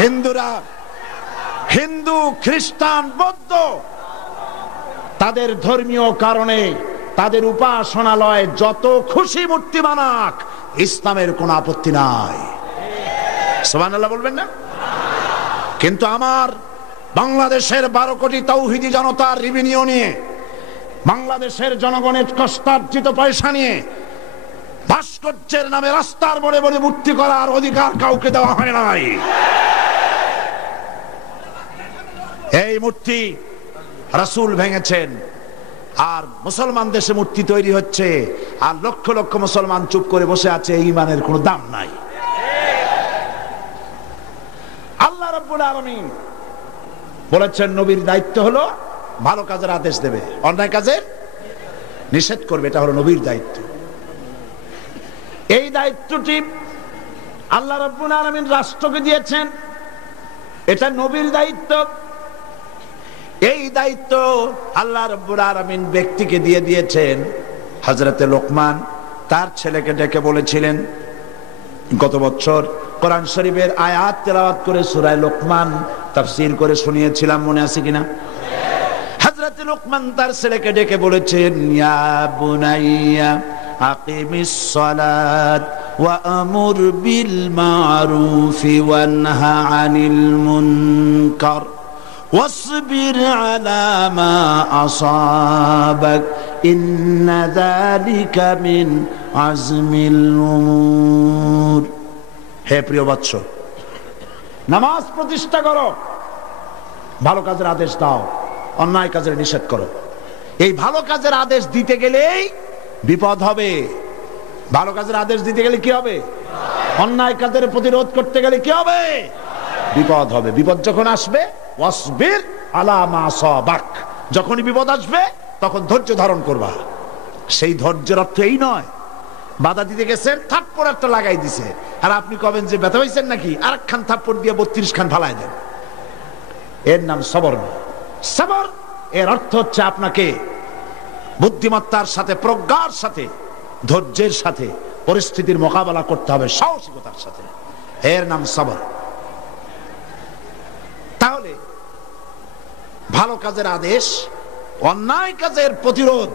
হিন্দুরা, হিন্দু, খ্রিস্টান, বৌদ্ধ, তাদের ধর্মীয় কারণে তাদের উপাসনালয় যত খুশি মূর্তি বানাক, ইসলামের কোনো আপত্তি নাই। সুবহানাল্লাহ বলবেন না? কিন্তু আমার বাংলাদেশের 12 কোটি তাওহীদি জনতার রেভিনিউ নিয়ে, বাংলাদেশের জনগণের কষ্টার্জিত পয়সা নিয়ে ভাস্কর্যের নামে রাস্তার মোড়ে মোড়ে মূর্তি করার অধিকার কাউকে দেওয়া হয় নাই। এই মূর্তি রাসূল ভেঙেছেন, আর মুসলমান দেশে মূর্তি তৈরি হচ্ছে, আর লক্ষ লক্ষ মুসলমান চুপ করে বসে আছে। ঈমানের কোনো দাম নাই। আল্লাহ রাব্বুল আলামিন বলেছেন নবীর দায়িত্ব হলো ভালো কাজের আদেশ দেবে, অন্যায় কাজের নিষেধ করবে। এটা হলো নবীর দায়িত্ব। এই দায়িত্বটি আল্লাহ রাব্বুল আলামিন রাষ্ট্রকে দিয়েছেন, এটা নবীর দায়িত্ব। এই দায়িত্ব আল্লাহ রাব্বুল আলামিন ব্যক্তিকে দিয়ে দিয়েছেন। হযরতে লোকমান তার ছেলেকে ডেকে বলেছিলেন, গত বছর কোরআন শরীফের আয়াত তেলাওয়াত করে সূরা লোকমান তাফসীর করে শুনিয়েছিলাম, মনে আছে কিনা? হযরতে লোকমান তার ছেলেকে ডেকে বলেছেন, ইয়া বুনাইয়া আকিমিস সালাত ওয়া আমুর বিল মারুফি ওয়ানহা আনিল মুনকার ওয়াসবির আলা মা আসাবাক ইন্না যালিকা মিন আজমিল উমুর। হে প্রিয় বৎস, নামাজ প্রতিষ্ঠা করো, ভালো কাজের আদেশ দাও, অন্যায় কাজের নিষেধ করো। এই ভালো কাজের আদেশ দিতে গেলেই বিপদ হবে। ভালো কাজের আদেশ দিতে গেলে কি হবে? অন্যায় কাজের প্রতিরোধ করতে গেলে কি হবে? বিপদ হবে। বিপদ যখন আসবে, ওয়াসবির আলা মা আসাবাক, যখনই বিপদ আসবে তখন ধৈর্য ধারণ করবা। সেই ধৈর্যের অর্থ এই নয় বাধা দিতে গেছেন, থাপ্পড় একটা লাগাই দিছে, আর আপনি কবেন যে ব্যথা হয়েছেন নাকি, আরেকখান থাপ্পড় দিয়ে 32 খান ফালাই দেন। এর নাম সবর না। সবর এর অর্থ হচ্ছে আপনাকে বুদ্ধিমত্তার সাথে, প্রজ্ঞার সাথে, ধৈর্যের সাথে পরিস্থিতির মোকাবেলা করতে হবে, সাহসিকতার সাথে। এর নাম সবর। তাহলে ভালো কাজের আদেশ, অন্যায় কাজের প্রতিরোধ,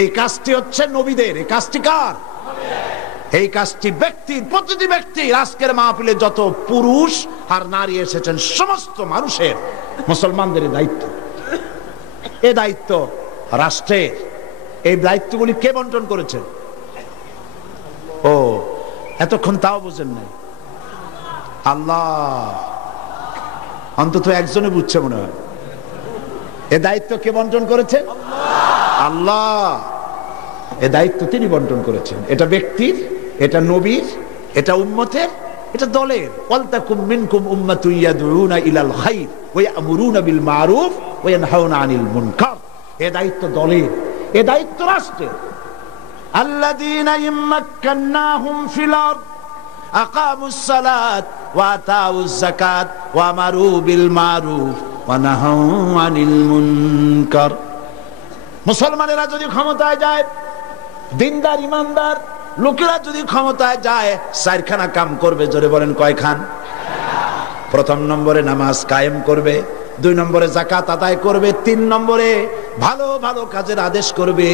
এই কাজটি হচ্ছে নবীদের। এই কাজটি কার? এই কাজটি ব্যক্তির, প্রতিটি ব্যক্তির। আজকের মাহফিলে যত পুরুষ আর নারী এসেছেন, সমস্ত মানুষের, মুসলমানদের দায়িত্ব। এ দায়িত্ব রাষ্ট্রের। এই দায়িত্বগুলি কে বন্টন করেছেন? ও, এতক্ষণ তাও বুঝেন নাই? আল্লাহ। অন্তত একজনে বুঝছে মনে হয়। এ দায়িত্ব কে বন্টন করেছেন? আল্লাহ। এ দায়িত্ব তিনি বন্টন করেছেন। এটা ব্যক্তির, এটা নবীর, এটা উম্মতের, এটা দলের। ওয়ালতাকুম মিনকুম উম্মাতুন ইয়াদউনা ইলাল খায়র ওয়া ইয়ামুরুনা বিল মারুফ ওয়া ইয়ানহাউনা আনিল মুনকার। এ দায়িত্ব দলের, এ দায়িত্ব রাষ্ট্রের। আল্লাযীনা ইম্মাক্কান্নাহুম ফিল আরদ আকামুস সালাত ওয়া আতাউজ যাকাত ওয়া আমারু বিল মারুফ ওয়া নাহাউ আনিল মুনকার। মুসলমানেরা যদি ক্ষমতায় যায়, দিনদার ইমানদার লোকেরা যদি ক্ষমতায় যায়, 4খানা কাম করবে। জোরে বলেন কয়খান? প্রথম নম্বরে নামাজ কায়েম করবে, 2 নম্বরে যাকাত আদায় করবে, 3 নম্বরে ভালো ভালো কাজের আদেশ করবে,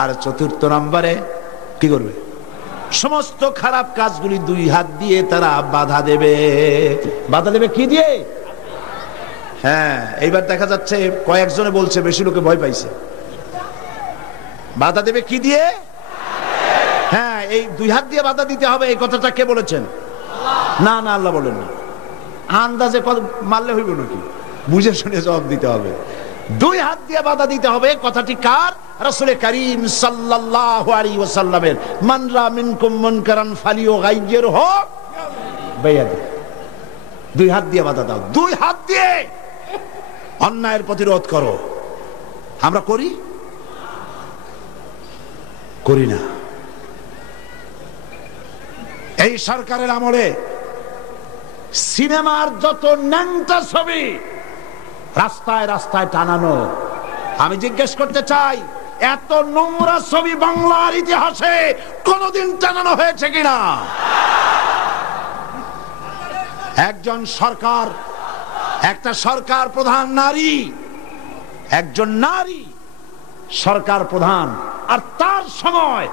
আর 4র্থ নম্বরে কি করবে? সমস্ত খারাপ কাজগুলি 2 হাত দিয়ে তারা বাধা দেবে। বাধা দেবে কি দিয়ে? হ্যাঁ, এইবার দেখা যাচ্ছে কয়েকজনে বলছে, বেশি লোকে ভয় পাইছে। বাধা দেবে কি দিয়ে? হ্যাঁ, এই 2 হাত দিয়ে বাধা দিতে হবে। এই কথাটা কে বলেছেন? না না, আল্লাহ বলেন না। আন্দাজে মারলে হইব নাকি? বুঝে শুনে জবাব দিতে হবে। 2 হাত দিয়ে বাধা দিতে হবে। কথাটি কার? রাসূল করিম সাল্লাল্লাহু আলাইহি ওয়াসাল্লামের। মান রা মিনকুম মুনকারান ফালিয়ুগাইয়িরহু বিয়াদি। 2 হাত দিয়ে বাধা দাও। 2 হাত দিয়ে অন্যায়ের প্রতিরোধ করো। আমরা করি? করি না। এই সরকারের আমলে সিনেমার যত ন্যাংটা ছবি রাস্তায় রাস্তায় টানানো। আমি জিজ্ঞেস করতে চাই, এত নোংরা ছবি বাংলার ইতিহাসে কোনদিন টানানো হয়েছে কিনা? একজন সরকার, একটা সরকার প্রধান নারী, একজন নারী সরকার প্রধান, আর তার সময়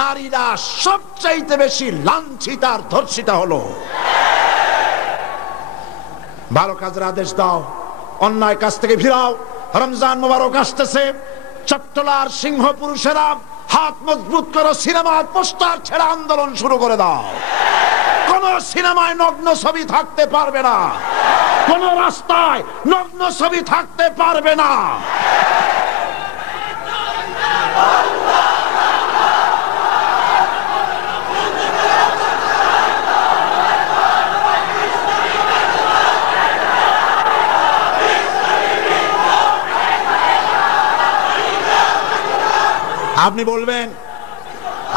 নারীরা সবচাইতে বেশি লাঞ্ছিত আর ধর্ষিত হলো। ভালো কাজের আদেশ দাও, অন্যায় কাজ থেকে ফিরাও। রমজান মোবারক আসতেছে, চট্টলার সিংহ পুরুষেরা হাত মজবুত করো, সিনেমার পোস্টার ছেড়ে আন্দোলন শুরু করে দাও। কোন সিনেমায় নগ্ন ছবি থাকতে পারবে না, কোন রাস্তায় নগ্ন ছবি থাকতে পারবে না।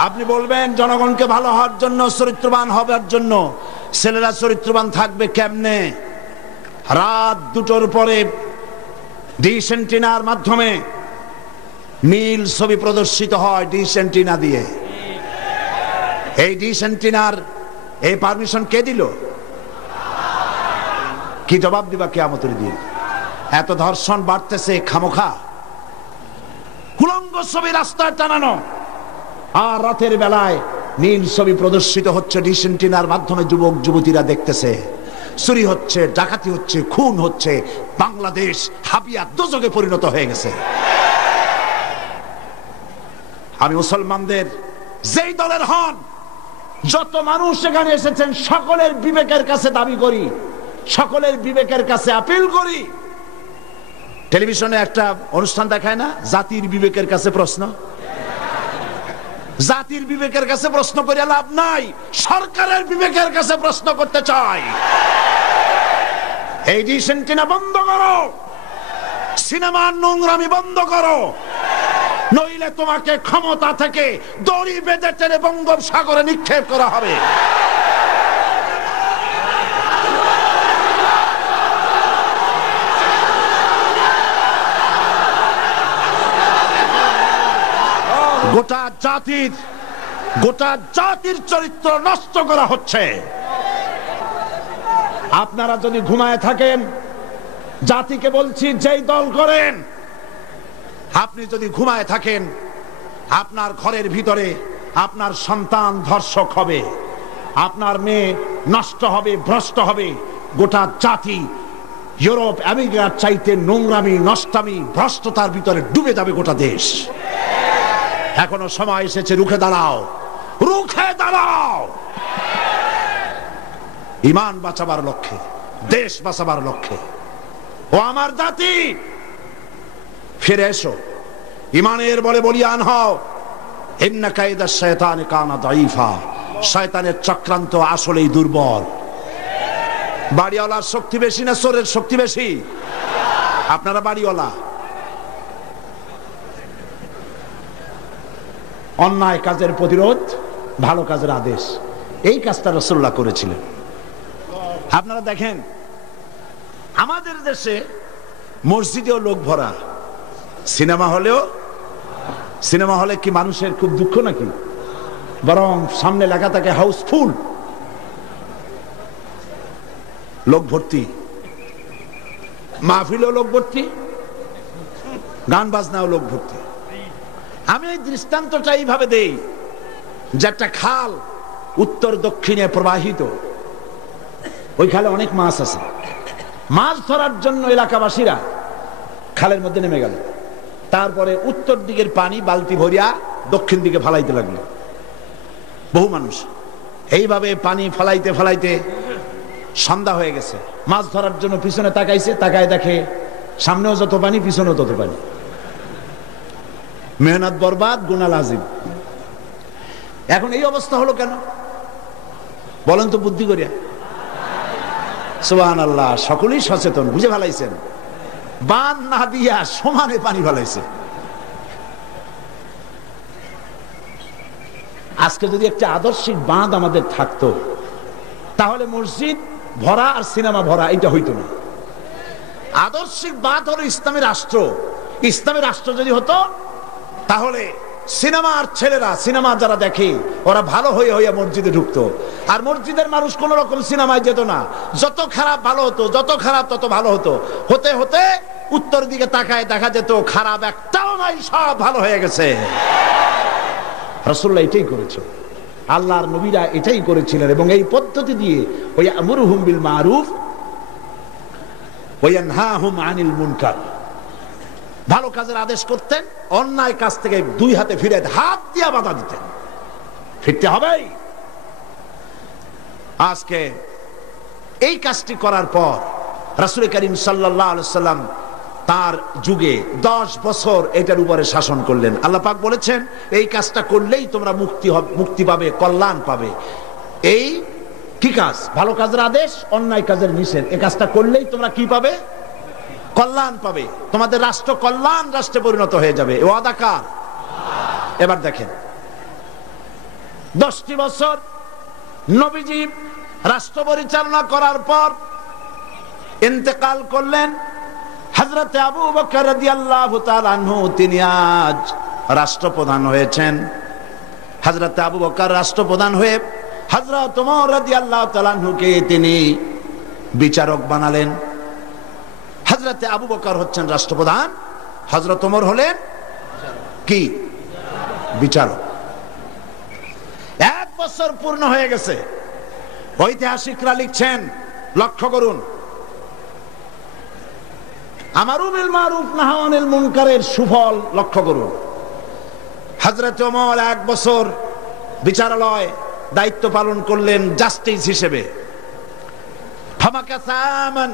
আপনি বলবেন জনগণকে ভালো হওয়ার জন্য, চরিত্রবান হবার জন্য ছেলেরা চরিত্রবান থাকবে কেমনে? রাত 2টোর পরে ডিশ এন্টিনার মাধ্যমে নীল ছবি প্রদর্শিত হয় ডিশ এন্টিনা দিয়ে। এই ডিশ এন্টিনার এই পারমিশন কে দিল? কি জবাব দিবা কিয়ামতের দিন? এত ধর্ষণ বাড়তেছে খামোখা, উলঙ্গ ছবি রাস্তায় টানানো, আর রাতের বেলায় নীল ছবি প্রদর্শিত হচ্ছে ডিশ এন্টিনার মাধ্যমে, যুবক যুবতীরা দেখতেছে। চুরি হচ্ছে, ডাকাতি হচ্ছে, খুন হচ্ছে। বাংলাদেশ হাবিয়া দোজকে পরিণত হয়ে গেছে। আমি মুসলমানদের যেই দলের হন, যত মানুষ এখানে এসেছেন, সকলের বিবেকের কাছে দাবি করি, সকলের বিবেকের কাছে আপিল করি। টেলিভিশনে একটা অনুষ্ঠান দেখায় না, জাতির বিবেকের কাছে প্রশ্ন? জাতির বিবেকের কাছে প্রশ্ন করে লাভ নাই, সরকারের বিবেকের কাছে প্রশ্ন করতে চাই। এই ডিশ এন্টিনা বন্ধ করো, সিনেমার নোংরামি বন্ধ করো, নইলে তোমাকে ক্ষমতা থেকে দড়ি বেঁধে টেনে বঙ্গোপসাগরে নিক্ষেপ করা হবে। গোটা জাতির চরিত্র নষ্ট করা হচ্ছে। আপনারা যদি ঘুমায় থাকেন, জাতিকে বলছি, যেই দল করেন, আপনি যদি ঘুমায় থাকেন, আপনার ঘরের ভিতরে আপনার সন্তান ধর্ষক হবে, আপনার মেয়ে নষ্ট হবে, ভ্রষ্ট হবে। গোটা জাতি ইউরোপ আমেরিকার চাইতে নোংরামি, নষ্টামি, ভ্রষ্টতার ভিতরে ডুবে যাবে গোটা দেশ। এখনো সময় এসেছে, রুখে দাঁড়াও, রুখে দাঁড়াও। ঈমান বাঁচাবার লক্ষ্যে, দেশ বাঁচাবার লক্ষ্যে। ও আমার জাতি, ফিরে এসো, ঈমানের বলে বলিয়ান হও। ইন্না কায়দা শায়তানি কানা দাঈফা, শয়তানের চক্রান্ত আসলেই দুর্বল। বাড়িওয়ালার শক্তি বেশি না চোরের শক্তি বেশি? আপনারা বাড়িওয়ালা। অন্যায় কাজের প্রতিরোধ, ভালো কাজের আদেশ, এই কাজটা রাসূলুল্লাহ করেছিলেন। আপনারা দেখেন, আমাদের দেশে মসজিদেও লোক ভরা, সিনেমা হলে কি মানুষের খুব দুঃখ নাকি? বরং সামনে লেখা থাকে হাউসফুল, লোক ভর্তি। মাহফিলেও লোক ভর্তি, গান বাজনাও লোক ভর্তি। আমি এই দৃষ্টান্তটা এইভাবে দেই যে একটা খাল উত্তর দক্ষিণে প্রবাহিত, ওই খালে অনেক মাছ আছে। মাছ ধরার জন্য এলাকাবাসীরা খালের মধ্যে নেমে গেল। তারপরে উত্তর দিকের পানি বালতি ভরিয়া দক্ষিণ দিকে ফালাইতে লাগলো বহু মানুষ। এইভাবে পানি ফালাইতে ফালাইতে সন্ধ্যা হয়ে গেছে। মাছ ধরার জন্য পিছনে তাকাইছে, তাকায় দেখে সামনেও যত পানি, পিছনেও তত পানি। মেহনত বরবাদ, গুনাহ লাজিম। এখন এই অবস্থা হলো কেন বলেন তো বুদ্ধি করিয়া? সুবহানাল্লাহ, সকলেই সচেতন, বুঝে ফেলাইছেন। বাঁধ না দিয়া সমানে পানি ফেলাইছে। আজকে যদি একটা আদর্শিক বাঁধ আমাদের থাকতো, তাহলে মসজিদ ভরা আর সিনেমা ভরা এটা হইতো না। আদর্শিক বাঁধ হলো ইসলামী রাষ্ট্র। ইসলামী রাষ্ট্র যদি হতো, তাহলে সিনেমার ছেলেরা, সিনেমা যারা দেখে ওরা ভালো হয়ে হইয়া মসজিদে ঢুকতো, আর মসজিদের মানুষ কোন রকম সিনেমায় যেত না। যত খারাপ ভালো হতো, যত খারাপ তত ভালো হতো। হতে হতে উত্তর দিকে তাকায় দেখা যেত খারাপ একটাও নাই, সব ভালো হয়ে গেছে। রাসূলুল্লাহ এটাই করেছে, আল্লাহর নবীরা এটাই করেছিলেন। এবং এই পদ্ধতি দিয়ে ওয়া আমরুহুম বিল মারুফ ওয়া ইয়ানহাহুম আনিল মুনকার, ভালো কাজের আদেশ করতেন, অন্যায় কাজ থেকে দুই হাতে ফিরে হাত দিয়ে বাধা দিতেন। ফিরতে হবেই। আজকে এই কাজটি করার পর রাসূল করিম সাল্লাল্লাহু আলাইহি ওয়াসাল্লাম তার যুগে 10 বছর এটার উপরে শাসন করলেন। আল্লাহ পাক বলেছেন এই কাজটা করলেই তোমরা মুক্তি পাবে, কল্যাণ পাবে। এই কি কাজ? ভালো কাজের আদেশ, অন্যায় কাজের নিষেধ। এই কাজটা করলেই তোমরা কি পাবে? কল্যাণ পাবে। তোমাদের রাষ্ট্র কল্যাণ রাষ্ট্রে পরিণত হয়ে যাবে। এই ওয়াদা কার? এবার দেখেন 10টি বছর নবীজি রাষ্ট্র পরিচালনা করার পর ইন্তেকাল করলেন। হযরত আবু বকর রাদিয়াল্লাহু তাআলা আনহু তিনি আজ রাষ্ট্রপ্রধান হয়েছেন। হযরত আবু বকর রাষ্ট্রপ্রধান হয়ে হযরত ওমর রাদিয়াল্লাহু তাআলা আনহুকে তিনি বিচারক বানালেন। হযরত আবু বকর হচ্ছেন রাষ্ট্রপ্রধান, হযরত ওমর হলেন কি? বিচারক। 1 বছর পূর্ণ হয়ে গেছে। ঐতিহাসিকরা লিখছেন, লক্ষ্য করুন, আমারু বিল মারুফ নাহি আনিল মুনকারের সুফল লক্ষ্য করুন। হযরত ওমর 1 বছর বিচারালয় দায়িত্ব পালন করলেন জাস্টিস হিসেবে। ফামাকাসামান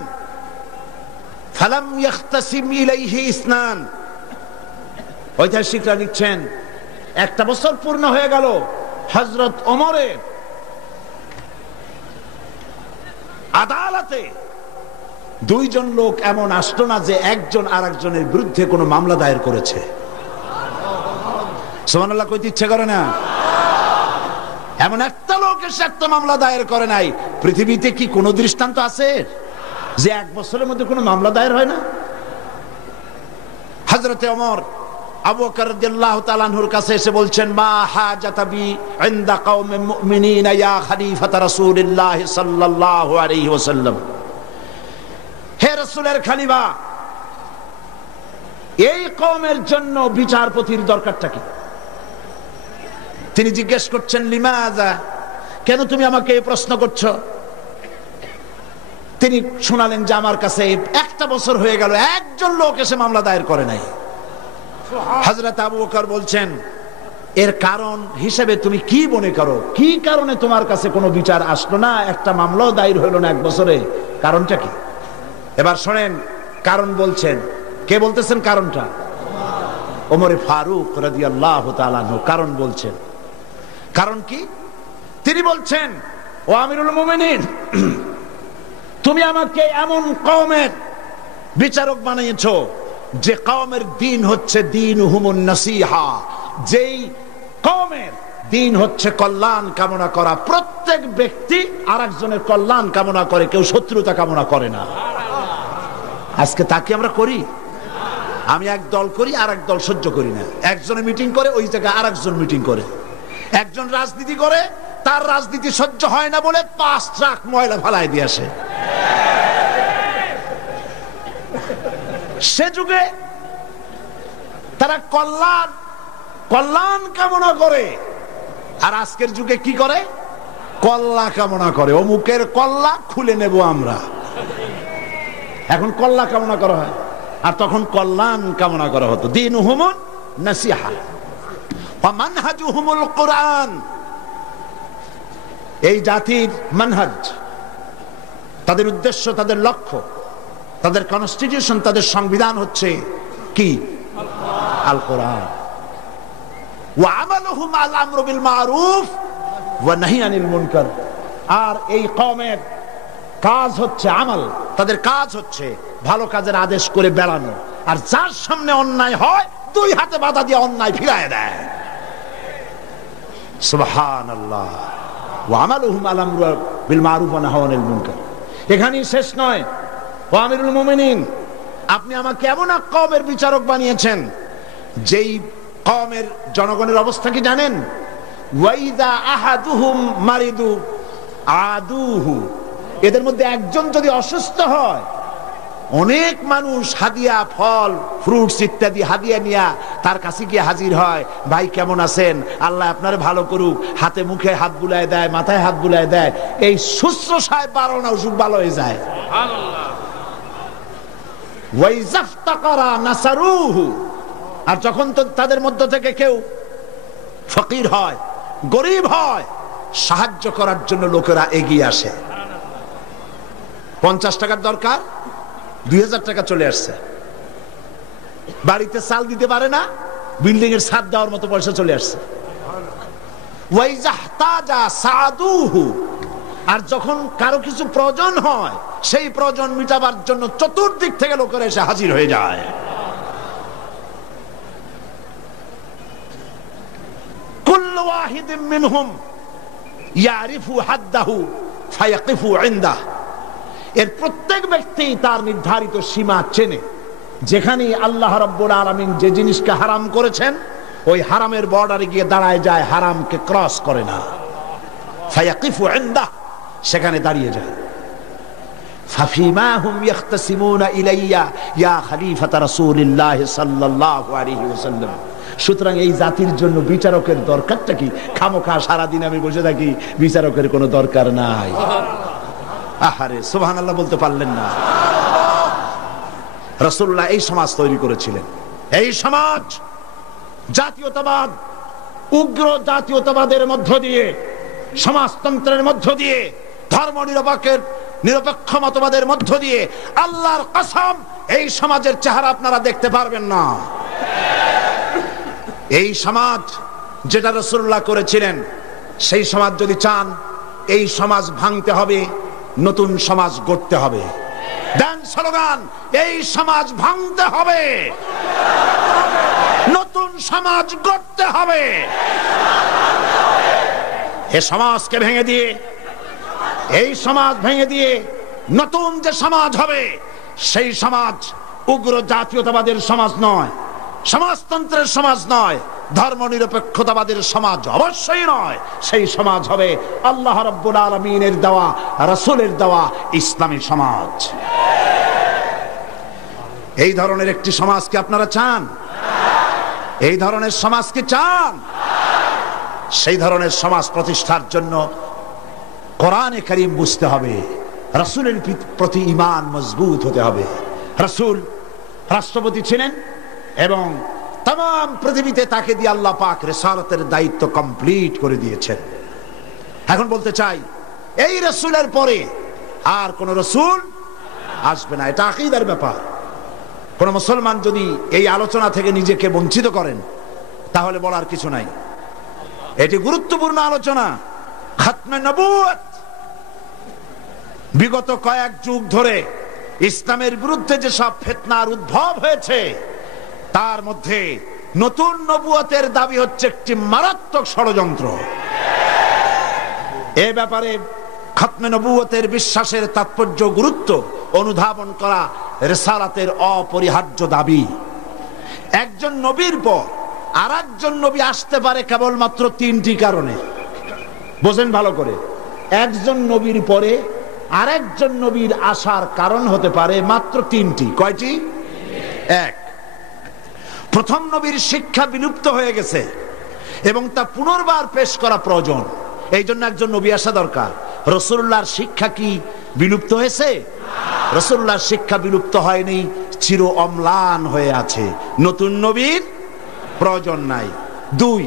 ফালাম ইখতাসিম ইলাইহি ইসনান। ঐতিহাসিকরা লিখছেন 1 বছর পূর্ণ হয়ে গেল, হযরত ওমরের আদালতে 2 জন লোক এমন আসলো না যে একজন আরেকজনের বিরুদ্ধে কোনো মামলা দায়ের করেছে। সুবহানাল্লাহ কইতে ইচ্ছে করে না? এমন একটা লোক এসে একটা মামলা দায়ের করে নাই। পৃথিবীতে কি কোনো দৃষ্টান্ত আছে যে 1 বছরের মধ্যে কোনো মামলা দায়ের হয় না? হযরতে ওমর আবু বকর রাদিয়াল্লাহু তাআলা আনহুর কাছে এসে বলছেন, মা হাজাতা বি ইনদা কওমিল মুমিনিনা ইয়া খলিফাত রাসূলিল্লাহ সাল্লাল্লাহু আলাইহি ওয়াসাল্লাম। হে রাসূলের খলিফা, এই কওমের জন্য বিচারপতির দরকারটা কি? তিনি জিজ্ঞেস করছেন, লিমাযা, কেন তুমি আমাকে এই প্রশ্ন করছো? তিনি শোনালেন যে আমার কাছে 1 বছর হয়ে গেল, একজন লোক এসে মামলা দায়ের করে নাই। হযরত আবু বকর বলছেন, এর কারণ হিসেবে তুমি কি মনে করো? কি কারণে তোমার কাছে কোনো বিচার আসলো না, একটা মামলাও দায়ের হইল না 1 বছরে? কারণটা কি? এবার শোনেন, কারণ বলছেন কে? বলতেছেন কারণটা? ওমর ফারুক রাদিয়াল্লাহু তাআলা আনহু কারণ বলছেন। কারণ কি? তিনি বলছেন, ও আমিরুল মুমিনিন, তুমি আমাকে এমন কওমের বিচারক বানিয়েছো যে কওমের দিন হচ্ছে দীনুহুমুন নাসিহা, যেই কওমের দিন হচ্ছে কল্যাণ কামনা করা। প্রত্যেক ব্যক্তি আরেকজনের কল্যাণ কামনা করে, কেউ শত্রুতা কামনা করে না। আজকে তাকে আমরা করি? আমি এক দল করি, আর এক দল সহ্য করি না। একজনে মিটিং করে, ওই জায়গায় আরেকজন মিটিং করে। একজন রাজনীতি করে, তার রাজনীতি সহ্য হয় না বলে 5 ট্রাক ময়লা ফালাই দিয়ে আসে। সে যুগে তারা কল্যাণ কামনা করে, আর আজকের যুগে কি করে? কল্লা কামনা করে। অমুকের কল্লা খুলে নেব আমরা। এখন কল্লা কামনা করা হয়, আর তখন কল্যাণ কামনা করা হতো। দীনুহুমুন নাসিহা ওয়া মানহাজুহুমুল কুরআন। এই জাতির মানহাজ, তাদের উদ্দেশ্য, তাদের লক্ষ্য, তাদের কনস্টিটিউশন, তাদের সংবিধান হচ্ছে কি? আল কোরআন। ওয়া আমালুহুম আল আমরু বিল মারুফ ওয়া নাহি আনিল মুনকার। আর এই কওমের কাজ হচ্ছে আমল, তাদের কাজ হচ্ছে ভালো কাজের আদেশ করে বেড়ানো, আর যার সামনে অন্যায় হয় 2 হাতে বাধা দিয়ে অন্যায় ফিরায় দেয়। সুবহানাল্লাহ। ওয়া আমালুহুম আল আমরু বিল মারুফ ওয়া নাহি আনিল মুনকার। এখানেই শেষ নয়। ও আমিরুল মুমিনিন, আপনি আমাকে এমন এক কওমের বিচারক বানিয়েছেন যেই কওমের জনগণের অবস্থা কি জানেন? ওয়াইদা আহাদুহুম মারিদু আদুহু, এদের মধ্যে একজন যদি অসুস্থ হয়, অনেক মানুষ হাদিয়া, ফল, ফ্রুটস ইত্যাদি হাদিয়া নিয়ে তার কাছে গিয়ে হাজির হয়। ভাই কেমন আছেন, আল্লাহ আপনার ভালো করুক, হাতে মুখে হাত বুলায় দেয়, মাথায় হাত বুলায় দেয়। এই শুশ্রূষায় 12 না অসুখ ভালো হয়ে যায়। ওয়াইজাফতাকারা নাসারুহু, আর যখন তো তাদের মধ্য থেকে কেউ ফকির হয়, গরিব হয়, সাহায্য করার জন্য লোকেরা এগিয়ে আসে। 50 টাকার দরকার, 2000 টাকা চলে আসছে। বাড়িতে চাল দিতে পারে না, বিল্ডিং এর ছাদ দেওয়ার মতো পয়সা চলে আসছে। ওয়াইজাহতাজা সাদুহু, আর যখন কারো কিছু প্রয়োজন হয়, সেই প্রয়োজন মিটাবার জন্য চতুর্দিক থেকে লোকেরা এসে হাজির হয়ে যায়। কুল্লু ওয়াহিদিন মিনহুম ইয়ারিফু হাদ্দাহু ফায়াকিফু ইনদাহু, এর প্রত্যেক ব্যক্তি তার নির্ধারিত সীমা চেনে। যেখানে আল্লাহ রাব্বুল আলামিন যে জিনিসকে হারাম করেছেন, ওই হারামের বর্ডারে গিয়ে দাঁড়ায় যায়, হারামকে ক্রস করে না। ফায়াকিফু ইনদাহু, সেখানে দাঁড়িয়ে যায়। ফাফিমা হুম ইয়াখতাসিমুনা ইলাইয়া ইয়া খলিফাতা রাসূলিল্লাহ সাল্লাল্লাহু আলাইহি ওয়াসাল্লাম। সুতরাং এই জাতির জন্য বিচারকের দরকারটা কি? খামোখা সারাদিন আমি বসে থাকি, বিচারকের কোনো দরকার নাই। আহারে সুবহানাল্লাহ বলতে পারলেন না। রাসূলুল্লাহ এই সমাজ তৈরি করেছিলেন। এই সমাজ জাতীয়তাবাদ, উগ্র জাতীয়তাবাদের মধ্য দিয়ে, সমাজতন্ত্রের মধ্য দিয়ে, ধর্ম নিরপেক্ষ মতবাদের মধ্য দিয়ে, আল্লাহর কসম এই সমাজের চেহারা আপনারা দেখতে পারবেন না। এই সমাজ যেটা রাসূলুল্লাহ করেছিলেন, সেই সমাজ যদি চান, এই সমাজ ভাঙতে হবে, নতুন সমাজ গড়তে হবে। দেন স্লোগান, এই সমাজ ভাঙতে হবে, নতুন সমাজ গড়তে হবে। এ সমাজকে ভেঙে দিয়ে, এই সমাজ ভেঙে দিয়ে নতুন যে সমাজ হবে, সেই সমাজ উগ্র জাতীয়তাবাদের সমাজ নয়, সমাজতন্ত্রের সমাজ নয়, ধর্ম নিরপেক্ষতাবাদের সমাজ অবশ্যই নয়। সেই সমাজ হবে আল্লাহ রাব্বুল আলামিনের দেওয়া, রাসূলের দেওয়া ইসলামী সমাজ। এই ধরনের একটি সমাজকে আপনারা চান? এই ধরনের সমাজকে চান? সেই ধরনের সমাজ প্রতিষ্ঠার জন্য কোরআনে কারীম বুঝতে হবে, রাসূলের প্রতি ঈমান মজবুত হতে হবে। রাসূল রাষ্ট্রপতি ছিলেন এবং তাম পৃথিবীতে তাকে দিয়ে আল্লাহ পাক রিসালাতের দায়িত্ব কমপ্লিট করে দিয়েছেন। এখন বলতে চাই, এই রাসূলের পরে আর কোন রাসূল আসবে না। এটা আকীদার ব্যাপার। কোন মুসলমান যদি এই আলোচনা থেকে নিজেকে বঞ্চিত করেন, তাহলে বলার কিছু নাই। এটি গুরুত্বপূর্ণ আলোচনা। খাতমে নবুয়ত, বিগত কয়েক যুগ ধরে ইসলামের বিরুদ্ধে যে সব ফিতনার উদ্ভব হয়েছে, তার মধ্যে নতুন নবুয়তের দাবি হচ্ছে একটি মারাত্মক ষড়যন্ত্র। এ ব্যাপারে খাতমে নবুয়তের বিশ্বাসের তাৎপর্য, গুরুত্ব অনুধাবন করা রিসালাতের অপরিহার্য দাবি। একজন নবীর পর আর একজন নবী আসতে পারে কেবলমাত্র 3টি কারণে। বোঝেন ভালো করে, একজন নবীর পরে আরেকজন নবীর আসার কারণ হতে পারে মাত্র 3টি। কয়টি? 1, প্রথম নবীর শিক্ষা বিলুপ্ত হয়ে গেছে এবং তা পুনর্বার পেশ করা প্রয়োজন, এই জন্য একজন নবী আসা দরকার। রাসূলুল্লাহর শিক্ষা কি বিলুপ্ত হয়েছে? রাসূলুল্লাহর শিক্ষা বিলুপ্ত হয়নি, চির অম্লান হয়ে আছে। নতুন নবীর প্রয়োজন নাই। 2,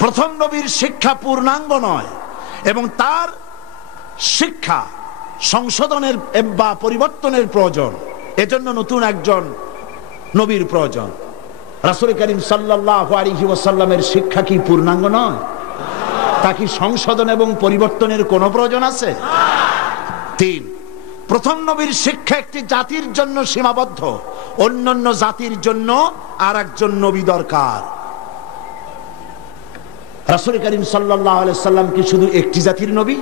প্রথম নবীর শিক্ষা পূর্ণাঙ্গ নয় এবং তার শিক্ষা সংশোধনের বা পরিবর্তনের প্রয়োজন, এজন্য নতুন একজন নবীর প্রয়োজন। রাসূল করিম সাল্লাল্লাহু আলাইহি ওয়াসাল্লামের শিক্ষা কি পূর্ণাঙ্গ নয়? তা কি সংশোধন এবং পরিবর্তনের কোনো প্রয়োজন আছে? 3, প্রথম নবীর শিক্ষা একটি জাতির জন্য সীমাবদ্ধ, অন্যান্য জাতির জন্য আর একজন নবী দরকার। রাসূল করিম সাল্লাল্লাহু আলাইহি ওয়াসাল্লাম কি শুধু একটি জাতির নবী?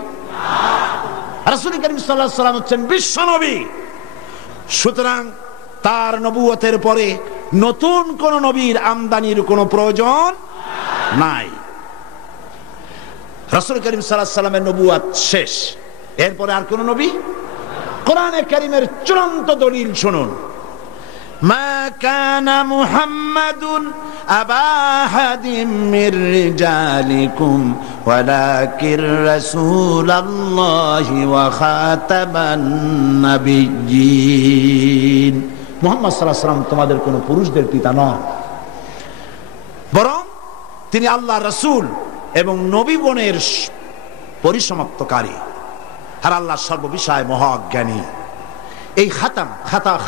রাসূল করিম সাল্লাল্লাহু আলাইহি ওয়াসাল্লাম হচ্ছেন বিশ্ব নবী। সুতরাং তার নবুয়তের পরে নতুন কোন নবীর আমদানির কোনো প্রয়োজন নাই। রাসূল করিম সাল্লাল্লাহু আলাইহি ওয়াসাল্লামের নবুয়ত শেষ, এরপরে আর কোন নবী? কোরআনে কারীমের চূড়ান্ত দলিল শুনুন, মা কানা মুহাম্মাদুন আবা আহাদিম মির রিজালিকুম ওয়ালাকির রাসূলুল্লাহি ওয়া খাতামান নাবিয়্যিন। মুহাম্মদ সাল্লাল্লাহু আলাইহি ওয়াসাল্লাম তোমাদের কোন পুরুষদের পিতা নন, বরং তিনি আল্লাহর রাসূল এবং নবীগণের পরিসমাপ্তকারী আর আল্লাহর সর্ববিষয়ে মহাজ্ঞানী। এই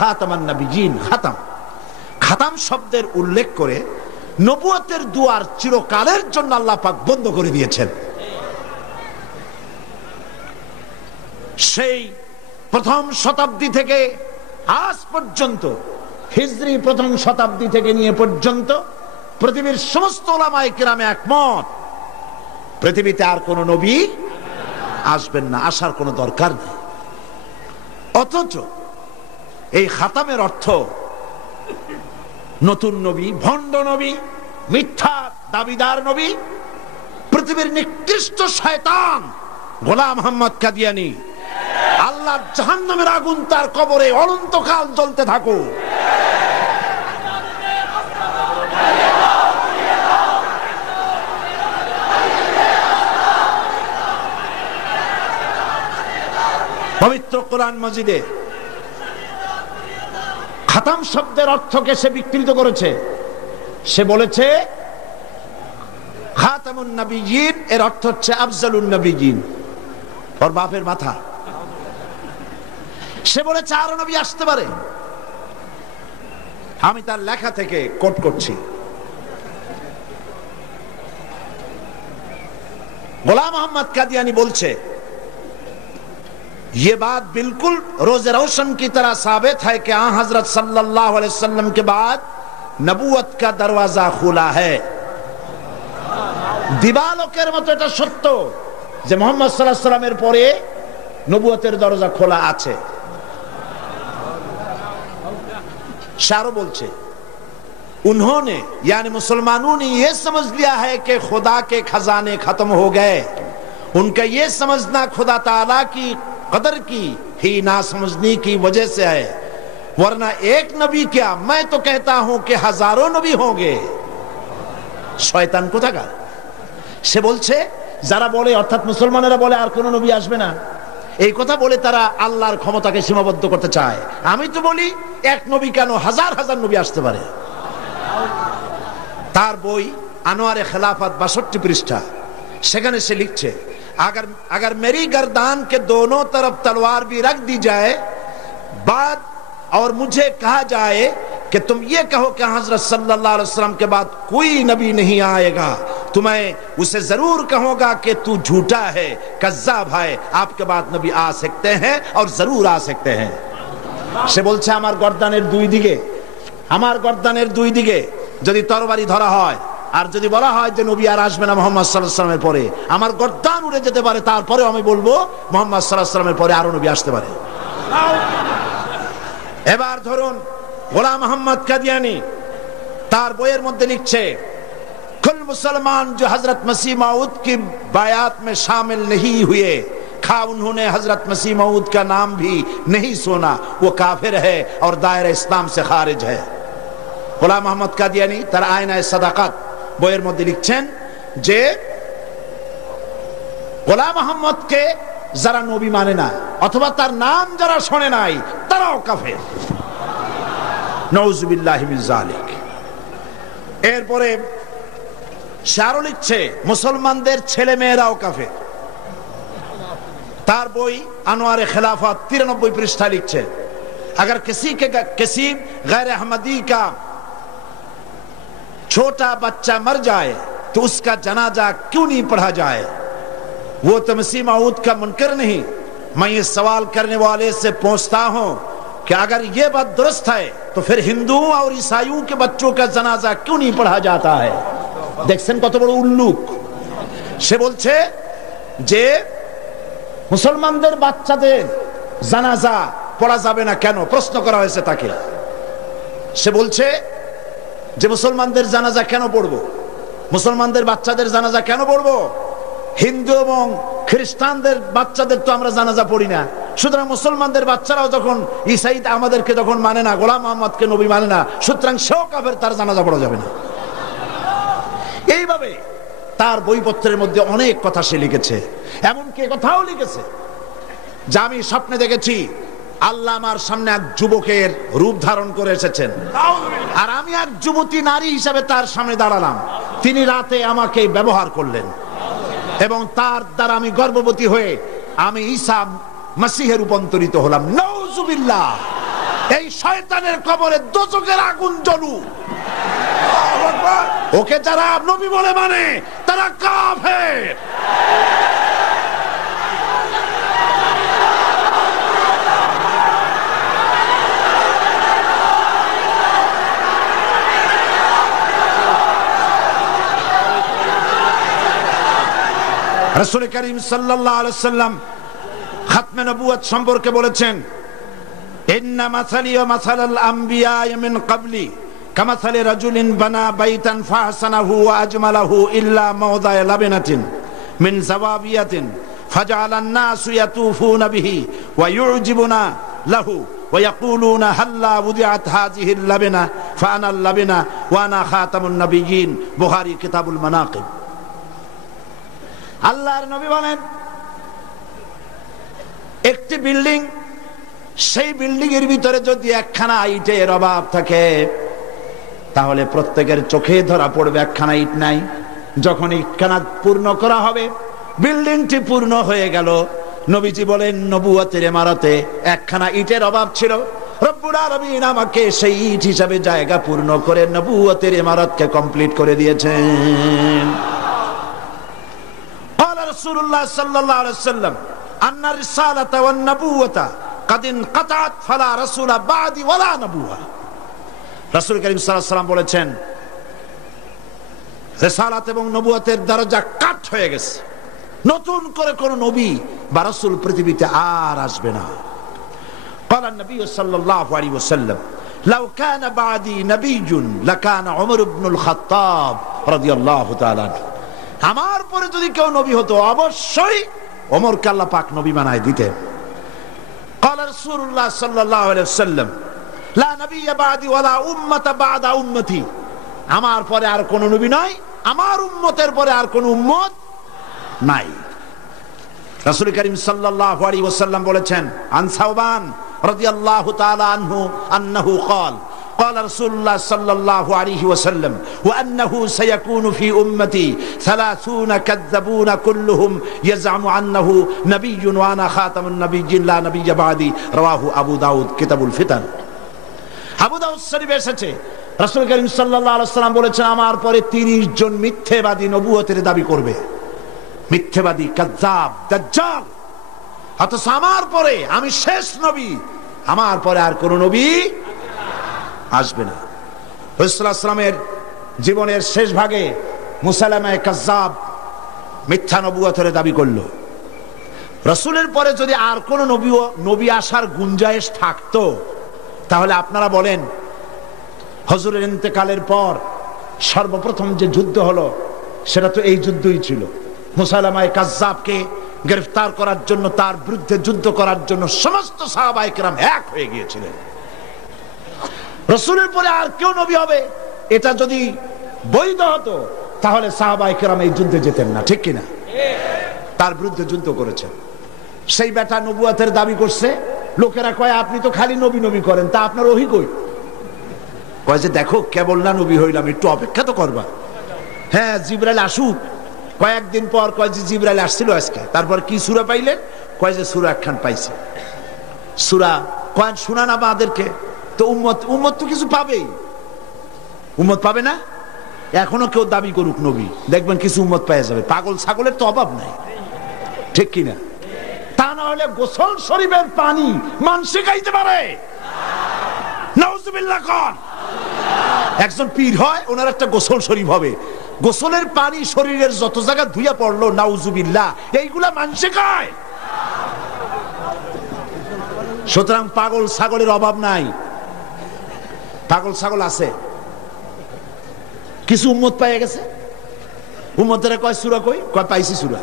খাতামান নাবিয়্যিন, খাতাম শব্দের উল্লেখ করে নবুয়তের দুয়ার চিরকালের জন্য আল্লাহ পাক বন্ধ করে দিয়েছেন। সেই প্রথম শতাব্দী থেকে আজ পর্যন্ত, হিজরি প্রথম শতাব্দী থেকে নিয়ে পর্যন্ত পৃথিবীর সমস্ত উলামায়ে কিরামে একমত, পৃথিবীতে আর কোন নবী আসবেন না, আসার কোনো দরকার নেই। অথচ এই খাতামের অর্থ নতুন নবী, ভণ্ড নবী, মিথ্যা দাবিদার নবী, পৃথিবীর নিকৃষ্ট শয়তান গোলাম মোহাম্মদ কাদিয়ানী, আল্লাহর জাহান্নামের আগুন তার কবরে অনন্তকাল জ্বলতে থাকুক। পবিত্র কোরআন মাজিদে খাতাম শব্দের অর্থকে সে বিকৃত করেছে। সে বলেছে খাতামুন নবিয়্যিন এর অর্থ হচ্ছে আফজালুন নবিয়্যিন, ওর বাপের মাথা। সে বলেছে আরো নবী আসতে পারে। আমি তার লেখা থেকে কোট করছি, গোলাম মোহাম্মদ কাদিয়ানী বলছে, ये बात बिल्कुल रोज़े रोशन की तरह साबित है कि आ हजरत सल्लल्लाहु अलैहि वसल्लम के बाद नबूवत का दरवाजा खुला है। दिवालोकेर मतो এটা সত্য যে মুহাম্মদ সাল্লাল্লাহু আলাইহি ওয়াসাল্লামের পরে নবুয়তের দরজা খোলা আছে। शारो बोलছে, उन्होंने यानी मुसलमानों ने ये समझ लिया है कि खुदा के खजाने खत्म हो गए। उनका ये समझना खुदा ताला की कदर की ही ना समझने की वजह से है, वरना एक नबी क्या, मैं तो कहता हूं कि हजारों नबी होंगे। শয়তান কোথাকার? সে বলছে যারা বলে, অর্থাৎ মুসলমানেরা বলে আর কোন নবী আসবে না, এই কথা বলে তারা আল্লাহর ক্ষমতাকে সীমাবদ্ধ করতে চায়। আমি তো বলি এক নবী কেন, হাজার হাজার নবী আসতে পারে। তার বই আনোয়ারে খেলাফত 62 পৃষ্ঠা, সেখানে সে লিখছে, अगर मेरी गर्दान के दोनों तरफ तलवार भी रख दी जाए बाद और मुझे कहा जाए कि तुम ये कहो कि हजरत सल्लल्लाहु अलैहि वसल्लम के बाद कोई नबी नहीं आएगा, तो मैं उसे जरूर कहूंगा कि तू झूठा है, कज्जाब है, आपके बाद नबी आ सकते हैं और जरूर आ सकते हैं। সে বলছে আমার গর্দানের দুই দিকে যদি তরবারি ধরা হয় আর যদি বলা হয় যে নবী আর আসবে না মুহাম্মদ সাল্লাল্লাহু আলাইহি ওয়াসাল্লামের পরে, আমার গর্দান উড়ে যেতে পারে, তারপরেও আমি বলবো মুহাম্মদ সাল্লাল্লাহু আলাইহি ওয়াসাল্লামের পরে আরো নবী আসতে পারে। এবার ধরুন গোলাম মোহাম্মদ কাদিয়ানী তার বইয়ের মধ্যে লিখছে, कुल मुसलमान जो हजरत मसीह मऊद की बायात में शामिल नहीं हुए, खा उन्होंने हजरत मसीह मऊद का नाम भी नहीं सुना, वो काफिर है और दायरा इस्लाम से खारिज है। গোলাম মোহাম্মদ কাদিয়ানী তার আয়নায়ে সাদাকাত বইয়ের মধ্যে লিখছেন যে গোলাম মোহাম্মদকে যারা নবী মানে না অথবা তার নাম যারা শোনে নাই তারাও কাফের। নাউযুবিল্লাহি মিন যালিক। এরপরে শারো লিখছে মুসলমানদের ছেলে মেয়েরাও কাফের। তার বই আনোয়ারে খেলাফত 93 পৃষ্ঠা লিখছে, अगर किसी गैर अहमदी का छोटा बच्चा मर जाए तो उसका जनाजा क्यों नहीं पढ़ा जाए, वो तो मसीह मऊद का मुनकर नहीं। मैं ये सवाल करने वाले से पूछता हूं कि अगर ये बात दुरुस्त है तो फिर हिंदुओं और ईसाइयों के बच्चों का जनाजा क्यों नहीं पढ़ा जाता है। দেখছেন কত বড় উল্লুক। সে বলছে যে মুসলমানদের বাচ্চাদের জানাজা পড়া যাবে না কেন, প্রশ্ন করা হয়েছে তাকে। সে বলছে যে মুসলমানদের জানাজা কেন পড়বো, মুসলমানদের বাচ্চাদের জানাজা কেন পড়বো? হিন্দু এবং খ্রিস্টানদের বাচ্চাদের তো আমরা জানাজা পড়ি না, সুতরাং মুসলমানদের বাচ্চারাও যখন ঈসাইদ আমাদেরকে যখন মানে না, গোলাম মোহাম্মদকে নবী মানে না, সুতরাং সেও কাফের, তার জানাজা পড়া যাবে না। এইভাবে তার বইপত্রের মধ্যে অনেক কথা সে লিখেছে। এমনকি কথাও লিখেছে যে আমি স্বপ্নে দেখেছি আল্লাহ আমার সামনে এক যুবকের রূপ ধারণ করে এসেছেন, আর আমি এক যুবতী নারী হিসাবে তার সামনে দাঁড়ালাম। তিনি রাতে আমাকে ব্যবহার করলেন এবং তার দ্বারা আমি গর্ভবতী হয়ে আমি ঈসা মসিহে রূপান্তরিত হলাম। নাউজুবিল্লাহ। এই শয়তানের কবরে দোজখের আগুন জ্বলুক। ওকে যারা নবী বলে মানে তারা কাফের। রাসূল করিম সাল্লাল্লাহু আলাইহি ওয়াসাল্লাম খাতমে নবুয়ত সম্পর্কে বলেছেন, ইন্না মাসালি ওয়া মাসালাল আমবিয়া মিন ক্বাবলি কামাসালি রাজুলিন বানা বাইতান ফাহসানাহু ওয়া আজমালাহু ইল্লা মাওদা'a লাবনাতিন মিন যাওয়াবিয়াতিন ফাজআলান নাসু ইয়াতুফুনা বিহি ওয়া ইউজিবুনা লাহু ওয়া ইয়াকুলুনা হাল্লা উদিআত হাযিহিল লাবনা ফাআনা আল লাবনা ওয়া আনা খাতামুন নবিয়্যিন। বুখারী কিতাবুল মানাকিব। আল্লাহর নবী বলেন, একটি বিল্ডিং, সেই বিল্ডিং এর ভিতরে যদি একখানা ইটের অভাব থাকে তাহলে প্রত্যেকের চোখে ধরা পড়বে একখানা ইট নাই। যখন ইটখানা পূর্ণ করা হবে, বিল্ডিংটি পূর্ণ হয়ে গেল। নবীজি বলেন নবুয়তের ইমারতে একখানা ইটের অভাব ছিল, রব্বুল আলামিন আমাকে সেই ইট হিসাবে জায়গা পূর্ণ করে নবুয়তের ইমারতকে কমপ্লিট করে দিয়েছেন। রাসূলুল্লাহ সাল্লাল্লাহু আলাইহি ওয়াসাল্লাম আন্না রিসালাতা ওয়ান নবুওয়াতা কাদ ইনকাতাত ফালা রাসূলা বাদি ওয়ালা নবুওয়া। রাসূল করিম সাল্লাল্লাহু আলাইহি ওয়াসাল্লাম বলেছেন, রিসালাত এবং নবুয়তের দরজা কাট হয়ে গেছে, নতুন করে কোন নবী বা রাসূল পৃথিবীতে আর আসবে না। قال النبي صلى الله عليه وسلم لو كان بعدي نبي لكان عمر بن الخطاب رضي الله تعالى عنه। আমার পরে যদি কেউ নবী হতো অবশ্যই ওমরকে আল্লাহ পাক নবী বানায় দিতেন। قال رسول الله صلى الله عليه وسلم لا نبي بعدي ولا امه بعد امتي। আমার পরে আর কোন নবী নয়, আমার উম্মতের পরে আর কোন উম্মত নাই। রাসূল করিম সাল্লাল্লাহু আলাইহি ওয়াসাল্লাম বলেছেন, আন সাওবান রাদিয়াল্লাহু তাআলা আনহু আন্নাহু قال قال رسول الله صلى الله عليه وسلم وأنه سيكون في أمتي 30 كذبون كلهم يزعم أنه نبي وأنا خاتم النبيين لا نبي بعدي। رواه أبو داود كتاب الفتن। আবু দাউদ শরীফে এসেছে রাসূল করিম সাল্লাল্লাহু আলাইহি ওয়াসাল্লাম বলেছেন, আমার পরে 30 জন মিথ্যাবাদী নবুয়তের দাবি করবে। মিথ্যাবাদী, কাযযাব, দাজ্জাল। অথচ আমার পরে আমি শেষ নবী, আমার পরে আর কোন নবী আসবে না। রাসূলুল্লাহ সাল্লাল্লাহু আলাইহি ওয়াসাল্লামের জীবনের শেষ ভাগে মুসাইলামা কাযযাব মিথ্যা নবুয়তের দাবি করলো। রাসূলের পরে যদি আর কোন নবী আসার গুঞ্জাইশ থাকতো তাহলে আপনারা বলেন, হুজুরের ইন্তেকালের পর সর্বপ্রথম যে যুদ্ধ হলো সেটা তো এই যুদ্ধই ছিল। মুসাইলামা কাযযাবকে গ্রেফতার করার জন্য, তার বিরুদ্ধে যুদ্ধ করার জন্য সমস্ত সাহাবায়ে কেরাম এক হয়ে গিয়েছিলেন। রাসূলের পরে আর কেউ নবী হবে এটা যদি বৈধ হতো তাহলে সাহাবায়ে কেরাম এই যুদ্ধে যেতেন না, ঠিক কিনা? তার বিরুদ্ধে যুদ্ধ করেছেন। সেই বেটা নবুয়তের দাবি করছে, লোকেরা কয় আপনি তো খালি নবী নবী করেন, তা আপনার ওহী কই? কয় যে দেখো কেবল না নবী হইলাম, একটু অপেক্ষা তো করবা। হ্যাঁ, জিবরাইল আসুক। কয়েকদিন পর কয় যে জিবরাইল আসছিল আজকে। তারপর কি সূরা পাইলেন? কয় যে সূরা একখান পাইছে। সূরা কয় শোনা না আমাদেরকে, তো উম্মত তো কিছু পাবেই। উম্মত পাবে না? এখনো কেউ দাবি করুক নবী, দেখবেন কিছু উম্মত পেয়ে যাবে। পাগল ছাগলের তো অভাব নাই, ঠিক কিনা? তা না হলে গোসল শরীফের পানি মানুষে খাইতে পারে? নাউজুবিল্লাহ। কোন একজন পীর হয়, ওনার একটা গোসল শরীফ হবে, গোসলের পানি শরীরের যত জায়গা ধুইয়া পড়লো, নাউজুবিল্লাহ, এইগুলা মানুষে খায়। সুতরাং পাগল ছাগলের অভাব নাই। পাগল ছাগল আছে, কিছু উম্মত পাইয়া গেছে, উম্মতেরা কয় সূরা কই, কয় পাইছি সূরা।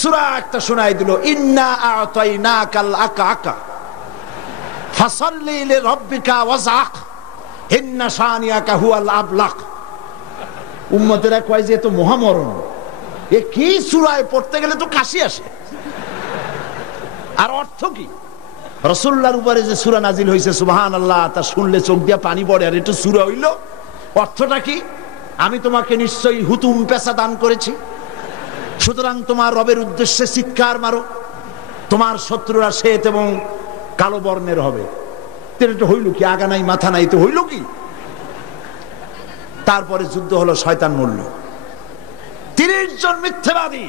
সূরা একটা শোনাই দিল, ইন্না আ'তাইনাকাল আকা ফাসাল্লি লিরাব্বিকা ওয়াজআক ইন্না শানিয়াকা হুয়াল আবলাক। উম্মতেরা কয় যে তো মহামরণ, এ কি সূরায় পড়তে গেলে তো কাশি আসে। আর অর্থ কি? রাসূলুল্লাহর উপরে যে সূরা নাজিল হইছে সুবহানাল্লাহ, তা শুনলে চোখ দিয়া পানি পড়ে। আর এটা সূরা হইল, অর্থটা কি? আমি তোমাকে নিশ্চয়ই হুতুম পেশা দান করেছি, সুতরাং তোমার রবের উদ্দেশ্যে চিৎকার মারো, তোমার শত্রুরা শ্বেত এবং কালো বর্ণের হবে। এটা হইল কি? আগা নাই মাথা নাই, তো হইল কি? তারপরে যুদ্ধ হলো, শয়তান মরল। 30 জন মিথ্যাবাদী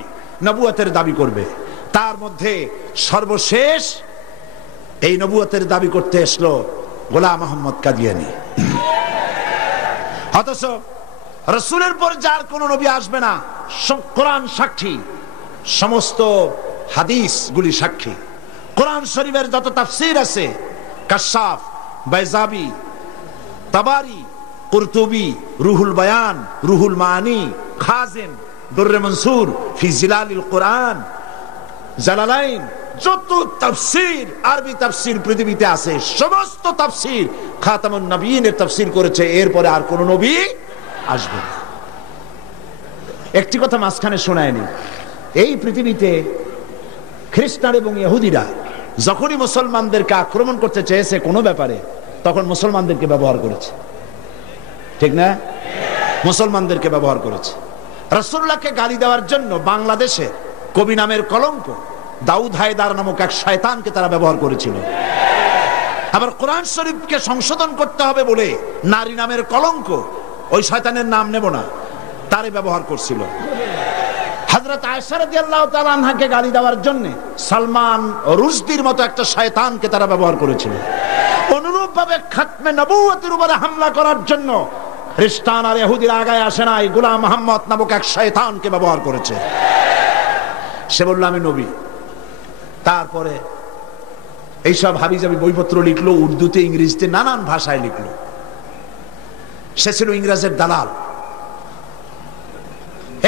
নবুয়তের দাবি করবে, তার মধ্যে সর্বশেষ এই নবুয়তের দাবি করতে আসলো গোলাম মোহাম্মদ কাদিয়ানী। অথচ রাসূলের পর যার কোন নবী আসবে না, কোরআন সাক্ষী, সমস্ত হাদিস গুলি সাক্ষী। কোরআন শরীফের যত তাফসীর আছে, কাশাফ, বাইজাবি, তাবারি, কুরতুবি, রুহুল বায়ান, রুহুল মানি, খাজিন, দুররে মনসুর ফি জিলালিল কোরআন, জালালাইন, যত তাফসীর, আরবি তাফসীর পৃথিবীতে আছে, সমস্ত তাফসীর খাতামুন নবীনের তাফসীর করেছে। এরপরে আর কোন নবী আসবে না। একটি কথা মাঝখানে শোনায়নি, এই পৃথিবীতে খ্রিস্টান এবং ইহুদিরা যখনই মুসলমানদেরকে আক্রমণ করতে চেয়েছে কোনো ব্যাপারে, তখন মুসলমানদেরকে ব্যবহার করেছে। ঠিক না? মুসলমানদেরকে ব্যবহার করেছে। রাসূলুল্লাহকে গালি দেওয়ার জন্য বাংলাদেশে কবি নামের কলঙ্ক দাউদ হায়দার নামক এক শয়তানকে তারা ব্যবহার করেছিল। আবার কোরআন শরীফকে সংশোধন করতে হবে বলে নারী নামের কলঙ্ক, ওই শয়তানের নাম নেব না, তারে ব্যবহার করছিল। হযরত আয়েশা রাদিয়াল্লাহু তাআলা আনহাকে গালি দেওয়ার জন্য সালমান রুশদির মতো একটা শয়তানকে তারা ব্যবহার করেছিল। অনুরূপভাবে খাতমে নবুয়তের উপরে হামলা করার জন্য খ্রিস্টান আর ইহুদিরা আগায় আসে নাই, গোলাম মোহাম্মদ নামক এক শয়তানকে ব্যবহার করেছে। সে বলল আমি নবী। তারপরে এইসব হাবিজাবি বইপত্র লিখলো, উর্দুতে, ইংরেজিতে, নানান ভাষায় লিখলো। সে ছিল ইংরেজের দালাল।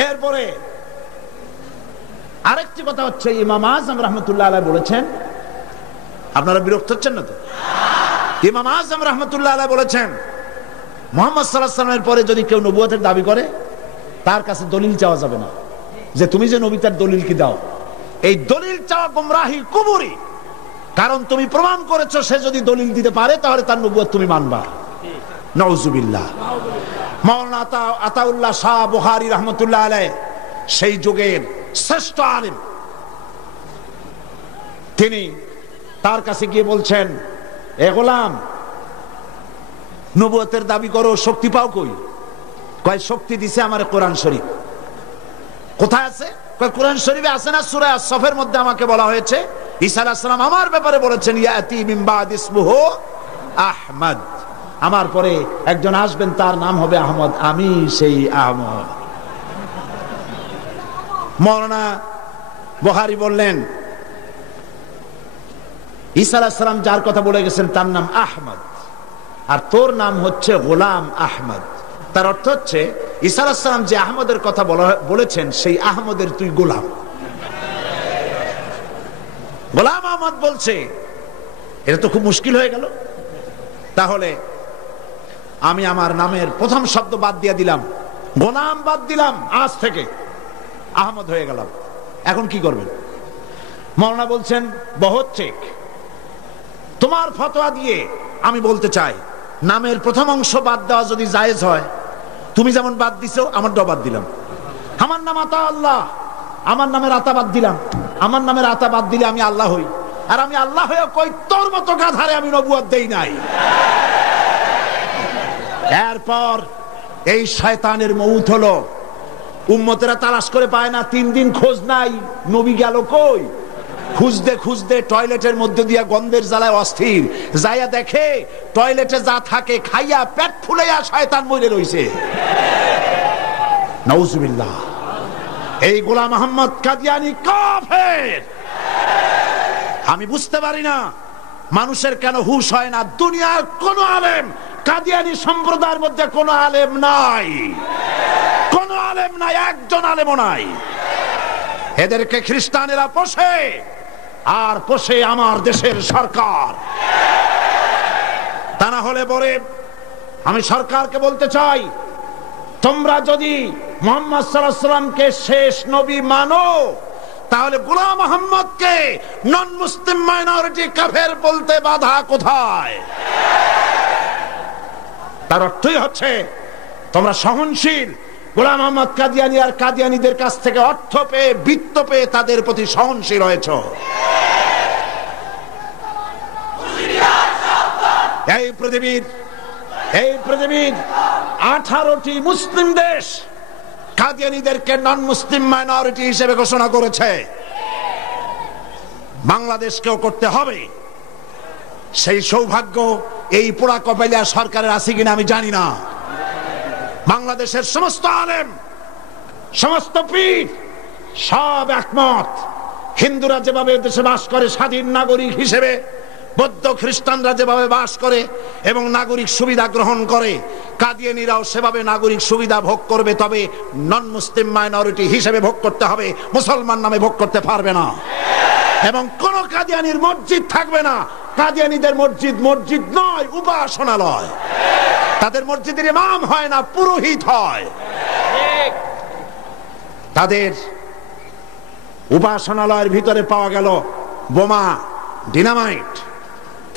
এরপরে আরেকটি কথা হচ্ছে, ইমাম আজম রাহমাতুল্লাহ আলাইহি বলেছেন, আপনারা বিরক্ত হচ্ছেন না তো? ইমাম আজম রাহমাতুল্লাহ আলাইহি বলেছেন, মুহাম্মদ সাল্লাল্লাহু আলাইহি ওয়াসাল্লামের পরে যদি কেউ নবুয়তের দাবি করে, তার কাছে দলিল চাওয়া যাবে না, যে তুমি যে নবী তার দলিল কি দাও। এই দলিল চাওয়া গুমরাহি, কুফরি। কারণ তুমি প্রমাণ করেছো সে যদি দলিল দিতে পারে তাহলে তার নবুয়ত তুমি মানবা। নাউজুবিল্লাহ। মাওলানা আতাউল্লাহ শাহ বুখারী রাহমাতুল্লাহ আলাইহি সেই যুগের শ্রেষ্ঠ আলেম, তিনি তার কাছে গিয়ে বলছেন, এ গোলাম, নবুয়তের দাবি করো, শক্তি পাও কই? কয় শক্তি দিছে আমার কোরআন শরীফ। কোথায় আছে? কয় কোরআন শরীফে আছে না, সূরা আস-সফের মধ্যে আমাকে বলা হয়েছে ঈসা আলাইহিস সালাম আমার ব্যাপারে বলেছেন, ইয়াতি মিন বাদ ইসমুহু আহমদ, আমার পরে একজন আসবেন তার নাম হবে আহমদ, আমি সেই আহমদ। মাওলানা বুখারী বললেন, ঈসা আলাইহিস সালাম যার কথা বলে গেছেন তার নাম আহমদ, আর তোর নাম হচ্ছে গোলাম আহমদ। তার অর্থ হচ্ছে ঈসা আলাইহিস সালাম যে আহমদের কথা বলেছেন সেই আহমদের তুই গোলাম। গোলাম আহমদ বলছে, এটা তো খুব মুশকিল হয়ে গেল। তাহলে আমি আমার নামের প্রথম শব্দ বাদ দিয়ে দিলাম, গোলাম বাদ দিলাম, আজ থেকে আহমদ হয়ে গেলাম। এখন কি করবেন? মাওলানা বলছেন, বহুত ঠিক, তোমার ফতোয়া দিয়ে আমি বলতে চাই, নামের প্রথম অংশ বাদ দেওয়া যদি জায়েজ হয়, তুমি যেমন বাদ দিছো আমারটাও বাদ দিলাম। আমার নাম আতা আল্লাহ, আমার নামের আতা বাদ দিলাম। আমার নামের আতা বাদ দিলে আমি আল্লাহ হই, আর আমি আল্লাহ হয়ে কই তোর মতো গাধারে আমি নবুয়ত দেই নাই। এরপর এই শয়তানের মউত হলো। উম্মতেরা তালাশ করে পায় না, 3 দিন খোঁজ নাই, নবী গেল কই? খুঁজতে খুঁজতে টয়লেটের মধ্যে দিয়া গন্ধের জ্বালায় অস্থির, যাইয়া দেখে টয়লেটে যা থাকে খাইয়া পেট ফুলাইয়া শয়তান মরে রইছে। নাউজুবিল্লাহ। এই গোলাম মোহাম্মদ কাদিয়ানী কাফের। আমি বুঝতে পারি না মানুষের কেন হুশ হয় না। দুনিয়ার কোন আলেম কাদিয়ানি সম্প্রদায়ের মধ্যে কোনো আলেম নাই, কোন আলেম নাই, একজন আলেমও নাই। এদেরকে খ্রিস্টানেরা পোষে, আর পোষে আমার দেশের সরকার। তা না হলে পরে আমি সরকারকে বলতে চাই, তোমরা যদি মুহাম্মদ সাল্লাল্লাহু আলাইহি ওয়াসাল্লামকে শেষ নবী মানো, তাহলে গোলাম মুহাম্মদকে নন মুসলিম মাইনরিটি কাফের বলতে বাধা কোথায়? তার অর্থই হচ্ছে তোমরা সহনশীল, গোলাম মোহাম্মদ কাদিয়ানী আর কাদিয়ানীদের কাছ থেকে অর্থ পেয়ে, বৃত্ত পেয়ে তাদের প্রতি সহনশীল হয়েছ। এই পৃথিবীর 18টি মুসলিম দেশ কাদিয়ানীদেরকে নন মুসলিম মাইনরিটি হিসেবে ঘোষণা করেছে। বাংলাদেশকেও করতে হবে। সেই সৌভাগ্য এই পোড়া কপালিয়া সরকারের আছে কিনা আমি জানি না। বাংলাদেশের সমস্ত আলেম, সমস্ত পীর সব একমত, হিন্দুরা যেভাবে দেশে বাস করে স্বাধীন নাগরিক হিসেবে, বৌদ্ধ খ্রিস্টানরা যেভাবে বাস করে এবং নাগরিক সুবিধা গ্রহণ করে, কাদিয়ানীরাও সেভাবে নাগরিক সুবিধা ভোগ করবে। তবে নন মুসলিম মাইনরিটি হিসেবে ভোগ করতে হবে, মুসলমান নামে ভোগ করতে পারবে না। এবং কোন কাদিয়ানীর মসজিদ থাকবে না। কাদিয়ানীদের মসজিদ নয়, উপাসনালয়। তাদের মসজিদের ইমাম হয় না, পুরোহিত হয়। তাদের উপাসনালয়ের ভিতরে পাওয়া গেল বোমা, ডিনামাইট।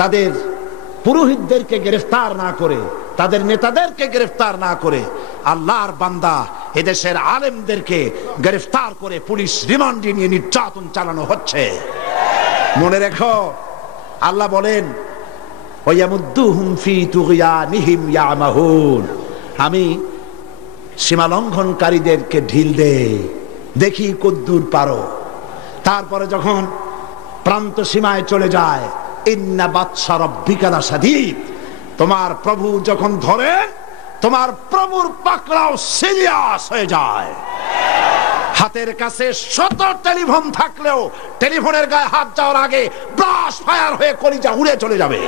তাদের পুরোহিতদেরকে গ্রেফতার না করে, তাদের নেতাদেরকে গ্রেফতার না করে, আল্লাহর বান্দা এদেশের আলেমদেরকে গ্রেফতার করে পুলিশ রিমান্ডে নিয়ে নির্যাতন চালানো হচ্ছে। মনে রেখো, আল্লাহ বলেন, ওয়ায়ামুদ্দুহুম ফি তুগয়ানিহিম ইয়ামাহুন, আমি সীমা লঙ্ঘনকারীদেরকে ঢিল দেই, দেখি কদ্দুর পারো। তারপরে যখন প্রান্ত সীমায় চলে যায়, ইন্না বাতশা রাব্বিকা লাশাদীদ, তোমার প্রভু যখন ধরে, তোমার প্রভুর পাকড়াও সিরিয়াস হয়ে যায়। হাতের কাছে 100 টেলিফোন থাকলেও টেলিফোনের গায়ে হাত যাওয়ার আগে ব্রাশ ফায়ার হয়ে কলিজা উড়ে চলে যাবে।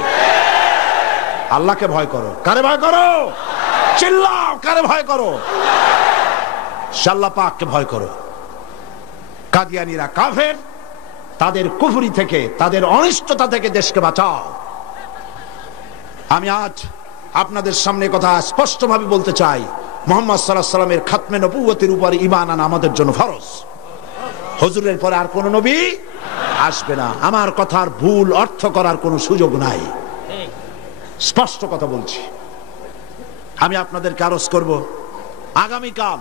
আল্লাহকে ভয় করো। কারে ভয় করো? চিল্লাও, কারে ভয় করো? আল্লাহ পাককে ভয় করো। কাদিয়ানীরা কাফের, তাদের কুফরি থেকে, তাদের অনিষ্টতা থেকে দেশকে বাঁচাও। আমি আজ আপনাদের সামনে কথা স্পষ্টভাবে বলতে চাই, মুহাম্মদ সাল্লাল্লাহু আলাইহি ওয়াসাল্লামের খাতমে নবুয়তের উপর ঈমান আনা আমাদের জন্য ফরজ। হুজুরের পরে আর কোন নবী আসবে না। আমার কথার ভুল অর্থ করার কোনো সুযোগ নাই, স্পষ্ট কথা বলছি। আমি আপনাদেরকে আরজ করব, আগামীকাল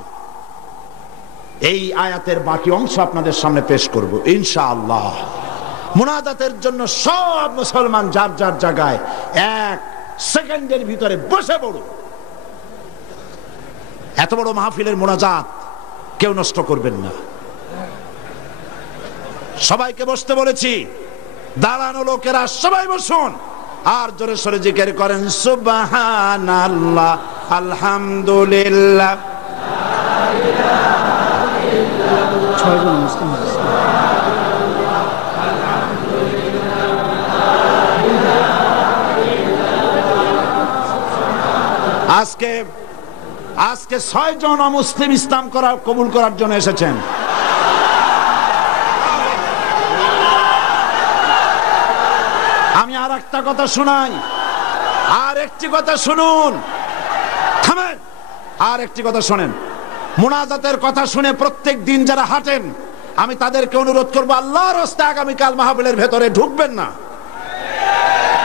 এই আয়াতের বাকি অংশ আপনাদের সামনে পেশ করব ইনশাআল্লাহ। মুনাজাতের জন্য সব মুসলমান যার যার জায়গায় 1 সেকেন্ডের ভিতরে বসে পড়ুন। এত বড় মাহফিলের মুনাজাত কেউ নষ্ট করবেন না। সবাইকে বসতে বলেছি, দাঁড়ানো লোকেরা সবাই বসুন, আর জোরে সরে জিকির করেন সুবহানাল্লাহ, আলহামদুলিল্লাহ। আজকে 6 জন মুসলিম ইসলাম কবুল করার জন্য এসেছেন। আমি আর একটা কথা শোনাই, আর একটি কথা শুনুন, থামেন, আর একটি কথা শোনেন। মুনাজাতের কথা শুনে প্রত্যেক দিন যারা হাঁটেন, আমি তাদেরকে অনুরোধ করবো, আল্লাহর রাস্তায় আগামীকাল মাহফিলের ভেতরে ঢুকবেন না।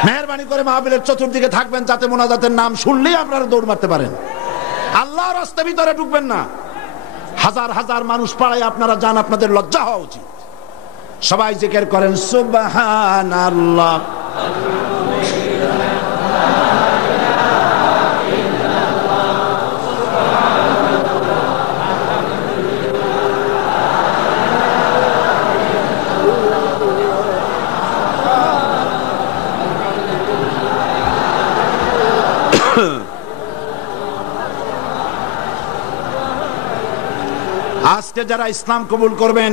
মেহেরবানি করে মাহফিলের চতুর্দিকে থাকবেন, যাতে মুনাজাতের নাম শুনলেই আপনারা দৌড় মারতে পারেন। আল্লাহর রাস্তার ভিতরে ঢুকবেন না। হাজার হাজার মানুষ পাড়ায় আপনারা যান, আপনাদের লজ্জা হওয়া উচিত। সবাই জিকির করেন সুবহানাল্লাহ। আজকে যারা ইসলাম কবুল করবেন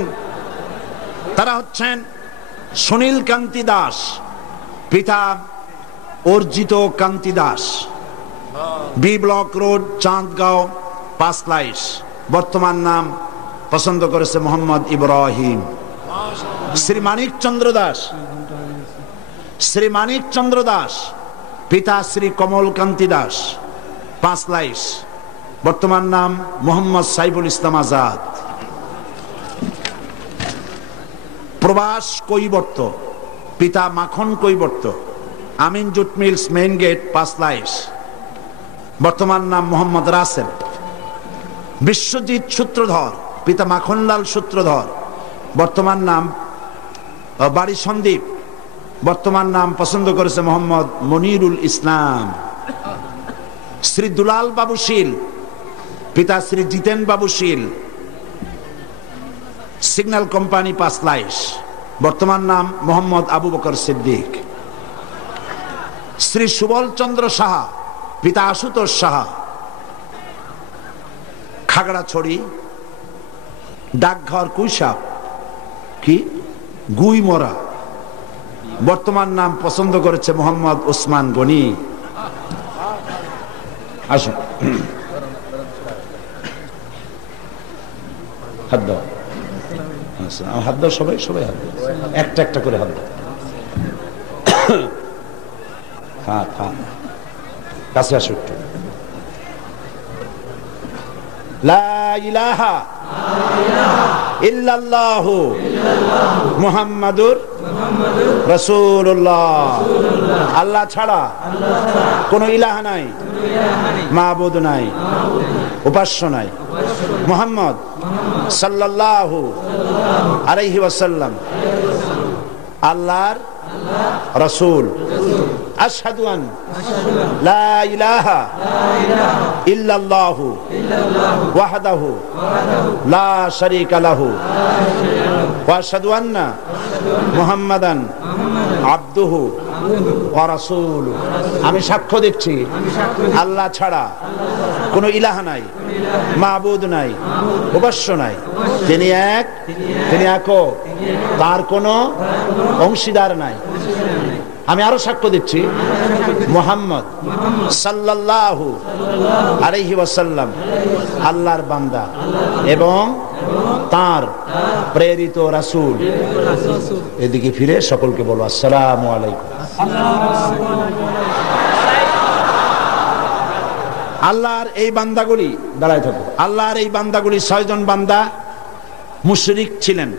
তারা হচ্ছেন সুনীল কান্তি দাস, পিতা Arjit Kanti Das, B block road, Chandgaon, Panchlaish. বর্তমান নাম পছন্দ করেছে মোহাম্মদ ইব্রাহিম। শ্রী মানিক চন্দ্র দাস, শ্রী মানিক চন্দ্র দাস, পিতা শ্রী কমলকান্তি দাস, পাঁচলাইশ। বর্তমান নাম মোহাম্মদ সাইফুল ইসলাম আজাদ। প্রবাস কৈবর্ত, পিতা Makhan Kaibarta, Amin jute mills, main gate, Panchlaish. বর্তমান নাম মোহাম্মদ রাসেল। বিশ্বজিৎ সূত্রধর, পিতা মাখনলাল সূত্রধর, বর্তমান নাম বাড়ি সন্দীপ। বর্তমান নাম পছন্দ করেছে মোহাম্মদ মনিরুল ইসলাম। শ্রী দুলাল বাবু শীল, পিতা শ্রী জিতেন বাবু শীল, সিগন্যাল কোম্পানি, পাঁচলাইশ। বর্তমান নাম মোহাম্মদ আবু বকর সিদ্দিক। শ্রী সুবল চন্দ্র সাহা, পিতা আশুতোষ সাহা, খাগড়াছড়ি, ডাকঘর কুইসাপ, কি গুইমরা। বর্তমান নাম পছন্দ করেছে মোহাম্মদ ওসমান গনি। আসুন, হাত দাও, হাত দাও, সবাই সবাই হাত দাও, একটা একটা করে হাত দাও। হ্যাঁ হ্যাঁ, কাছে আসো একটু। লা ইলাহা ইল্লাল্লাহু মুহাম্মাদুর রাসূলুল্লাহ। আল্লাহ ছাড়া কোনো ইলাহ নাই, মাবুদ নাই, উপাস্য নাই। মুহাম্মদ সাল্লাল্লাহু আলাইহি ওয়াসাল্লাম আল্লাহর রাসূল। আশহাদু আন লা ইলাহা ইল্লাল্লাহু ওয়াহদাহু লা শারীকা লাহু ওয়া আশহাদু আন্না মুহাম্মাদান আবদুহু ওয়া রাসূলুহু। আমি সাক্ষ্য দিচ্ছি আল্লাহ ছাড়া কোনো ইলাহ নাই, মাবুদ নাই, উপাস্য নাই। তিনি এক, তিনি একক, তার কোনো অংশীদার নাই। আমি আরো সাক্ষ্য দিচ্ছি মুহাম্মদ সাল্লাল্লাহু আলাইহি ওয়াসাল্লাম আল্লাহর বান্দা এবং তার প্রেরিত রাসূল। এদিকে ফিরে সকলকে বলো আসসালামু আলাইকুম। আল্লাহর এই বান্দাগুলি, দাঁড়ায় থাকো, আল্লাহর এই বান্দাগুলি 6 জন বান্দা মুশরিক ছিলেন।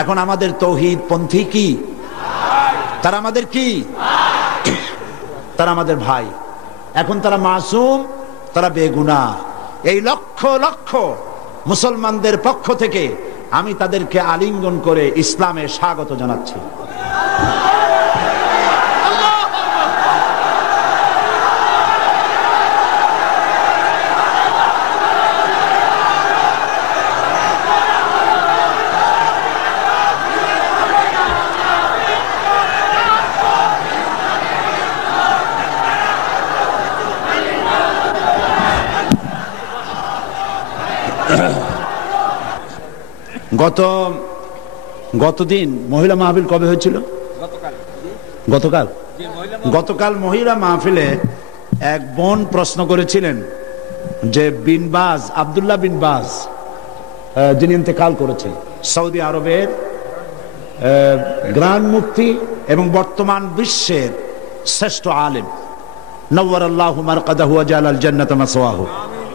এখন আমাদের তৌহিদ পন্থী কি? তারা আমাদের কি? তারা আমাদের ভাই। এখন তারা মাসুম, তারা বেগুনাহ। এই লক্ষ লক্ষ মুসলমানদের পক্ষ থেকে আমি তাদেরকে আলিঙ্গন করে ইসলামে স্বাগত জানাচ্ছি। গতদিন মহিলা মাহফিল কবে হয়েছিল? গতকাল মহিলা মাহফিলে এক বোন প্রশ্ন করেছিলেন যে বিনবাজ, আব্দুল্লাহ বিন বাজ, যিনি ইন্তেকাল করেছেন, সৌদি আরবের গ্রান্ড মুফতি এবং বর্তমান বিশ্বের শ্রেষ্ঠ আলেম, নওয়ারাল্লাহু মারকাদাহু ওয়া জালাল জান্নাতা মাসওয়াহু।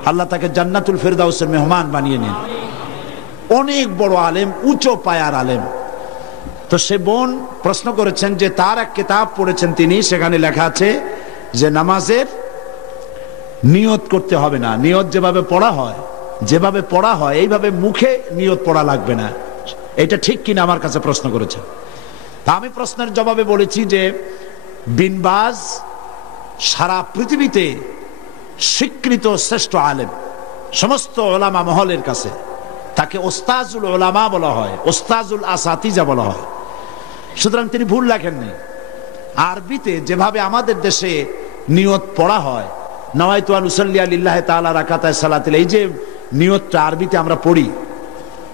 আল্লাহ তাকে জান্নাতুল ফিরদাউসের মেহমান বানিয়ে নেন। অনেক বড় আলেম, উঁচু পায়ার আলেম। তো সে বোন প্রশ্ন করেছেন যে তার এক কিতাব পড়েছেন তিনি, সেখানে লেখা আছে যে নামাজের নিয়ত করতে হবে না, নিয়ত যেভাবে পড়া হয় এইভাবে মুখে নিয়ত পড়া লাগবে না। এটা ঠিক কিনা আমার কাছে প্রশ্ন করেছেন। তা আমি প্রশ্নের জবাবে বলেছি যে বিন বাজ সারা পৃথিবীতে স্বীকৃত শ্রেষ্ঠ আলেম, সমস্ত ওলামা মহলের কাছে তাকে ওস্তাজুল ওলামা বলা হয়, ওস্তাজুল আসাতিজা বলা হয়। সুতরাং তিনি ভুল লেখেননি। আরবিতে যেভাবে আমাদের দেশে নিয়ত পড়া হয়, নওয়াইতু আন উসাল্লি লিল্লাহি তাআলা রাকাতায় সালাতিল, এই যে নিয়তটা আরবিতে আমরা পড়ি,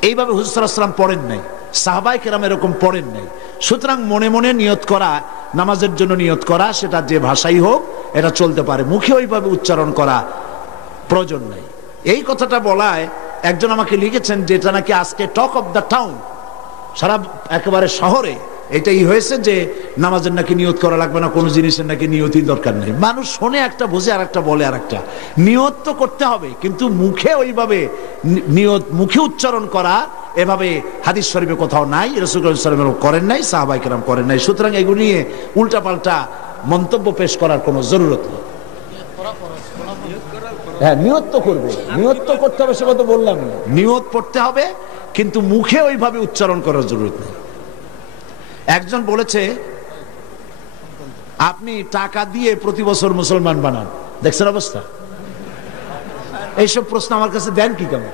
এইভাবে হুজুর সাল্লাল্লাহু আলাইহি ওয়াসাল্লাম পড়েন নাই, সাহাবায়ে কেরাম এরকম পড়েন নাই। সুতরাং মনে মনে নিয়ত করা নামাজের জন্য নিয়ত করা, সেটা যে ভাষাই হোক এটা চলতে পারে, মুখে ওইভাবে উচ্চারণ করা প্রয়োজন নেই। এই কথাটা বলায় একজন আমাকে লিখেছেন যে এটা নাকি আজকে টক অফ দ্য টাউন, সারা একেবারে শহরে এটাই হয়েছে যে নামাজের নাকি নিয়ত করা লাগবে না, কোনো জিনিসের নাকি নিয়তই দরকার নেই। মানুষ শোনে একটা, বোঝে আর একটা, বলে আর একটা। নিয়ত তো করতে হবে, কিন্তু মুখে ওইভাবে নিয়ত মুখে উচ্চারণ করা এভাবে হাদিস শরীফে কোথাও নাই, রাসূল সাল্লাল্লাহু আলাইহি ওয়াসাল্লাম করেন নাই, সাহাবায়ে কেরাম করেন নাই। সুতরাং এগুলো নিয়ে উল্টাপাল্টা মন্তব্য পেশ করার কোনো জরুরত নেই। হ্যাঁ, নিয়ত তো করবে, নিয়ত তো করতে হবে, সেটা তো বললাম না। নিয়ত পড়তে হবে, কিন্তু মুখে ওইভাবে উচ্চারণ করার জরুরত নেই। একজন বলেছে আপনি টাকা দিয়ে প্রতি বছর মুসলমান বানান, দেখছেন অবস্থা? এইসব প্রশ্ন আমার কাছে দেন কি কেমন?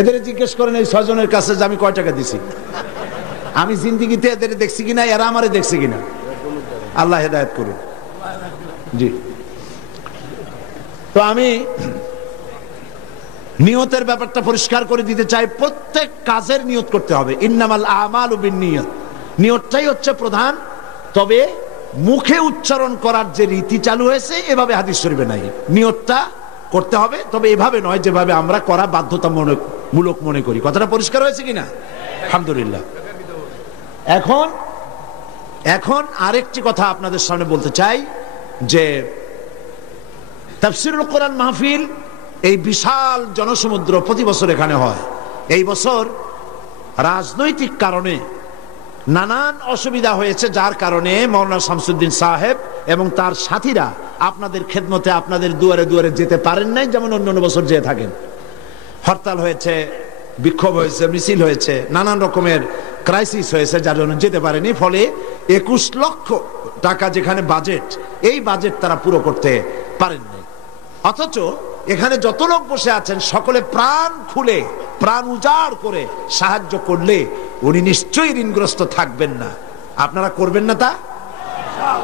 এদের জিজ্ঞেস করেন এই 6 জনের কাছে যে আমি কয় টাকা দিছি, আমি জিন্দিগিতে এদের দেখছি কিনা, এরা আমারে দেখছে কিনা। আল্লাহ হেদায়েত করুন। জি, তো আমি নিয়তের ব্যাপারটা পরিষ্কার করে দিতে চাই। প্রত্যেক কাজের নিয়ত করতে হবে। ইন্নামাল আমালু বিন্নিয়াত, নিয়তটাই হচ্ছে প্রধান। তবে মুখে উচ্চারণ করার যে রীতি চালু হয়েছে এভাবে হাদিস শরীফে নাই। নিয়তটা করতে হবে, তবে এভাবে নয় যেভাবে আমরা করা বাধ্যতামূলক মনে করি। কথাটা পরিষ্কার হয়েছে কিনা? আলহামদুলিল্লাহ। এখন আরেকটি কথা আপনাদের সামনে বলতে চাই যে তাফসীরুল কোরআন মাহফিল এই বিশাল জনসমুদ্র প্রতি বছর এখানে হয়। এই বছর রাজনৈতিক কারণে নানান অসুবিধা হয়েছে, যার কারণে মাওলানা শামসুদ্দিন সাহেব এবং তার সাথীরা আপনাদের খেদমতে আপনাদের দুয়ারে দুয়ারে যেতে পারেন নাই, যেমন অন্যান্য বছর যেয়ে থাকেন। হরতাল হয়েছে, বিক্ষোভ হয়েছে, মিছিল হয়েছে, নানান রকমের ক্রাইসিস হয়েছে, যার জন্য যেতে পারেনি। ফলে 21 লক্ষ টাকা যেখানে বাজেট, এই বাজেট তারা পুরো করতে পারেননি। অথচ এখানে যত লোক বসে আছেন সকলে প্রাণ খুলে, প্রাণ উজাড় করে সাহায্য করলে উনি নিশ্চয়ই ঋণগ্রস্ত থাকবেন না। আপনারা করবেন না তা?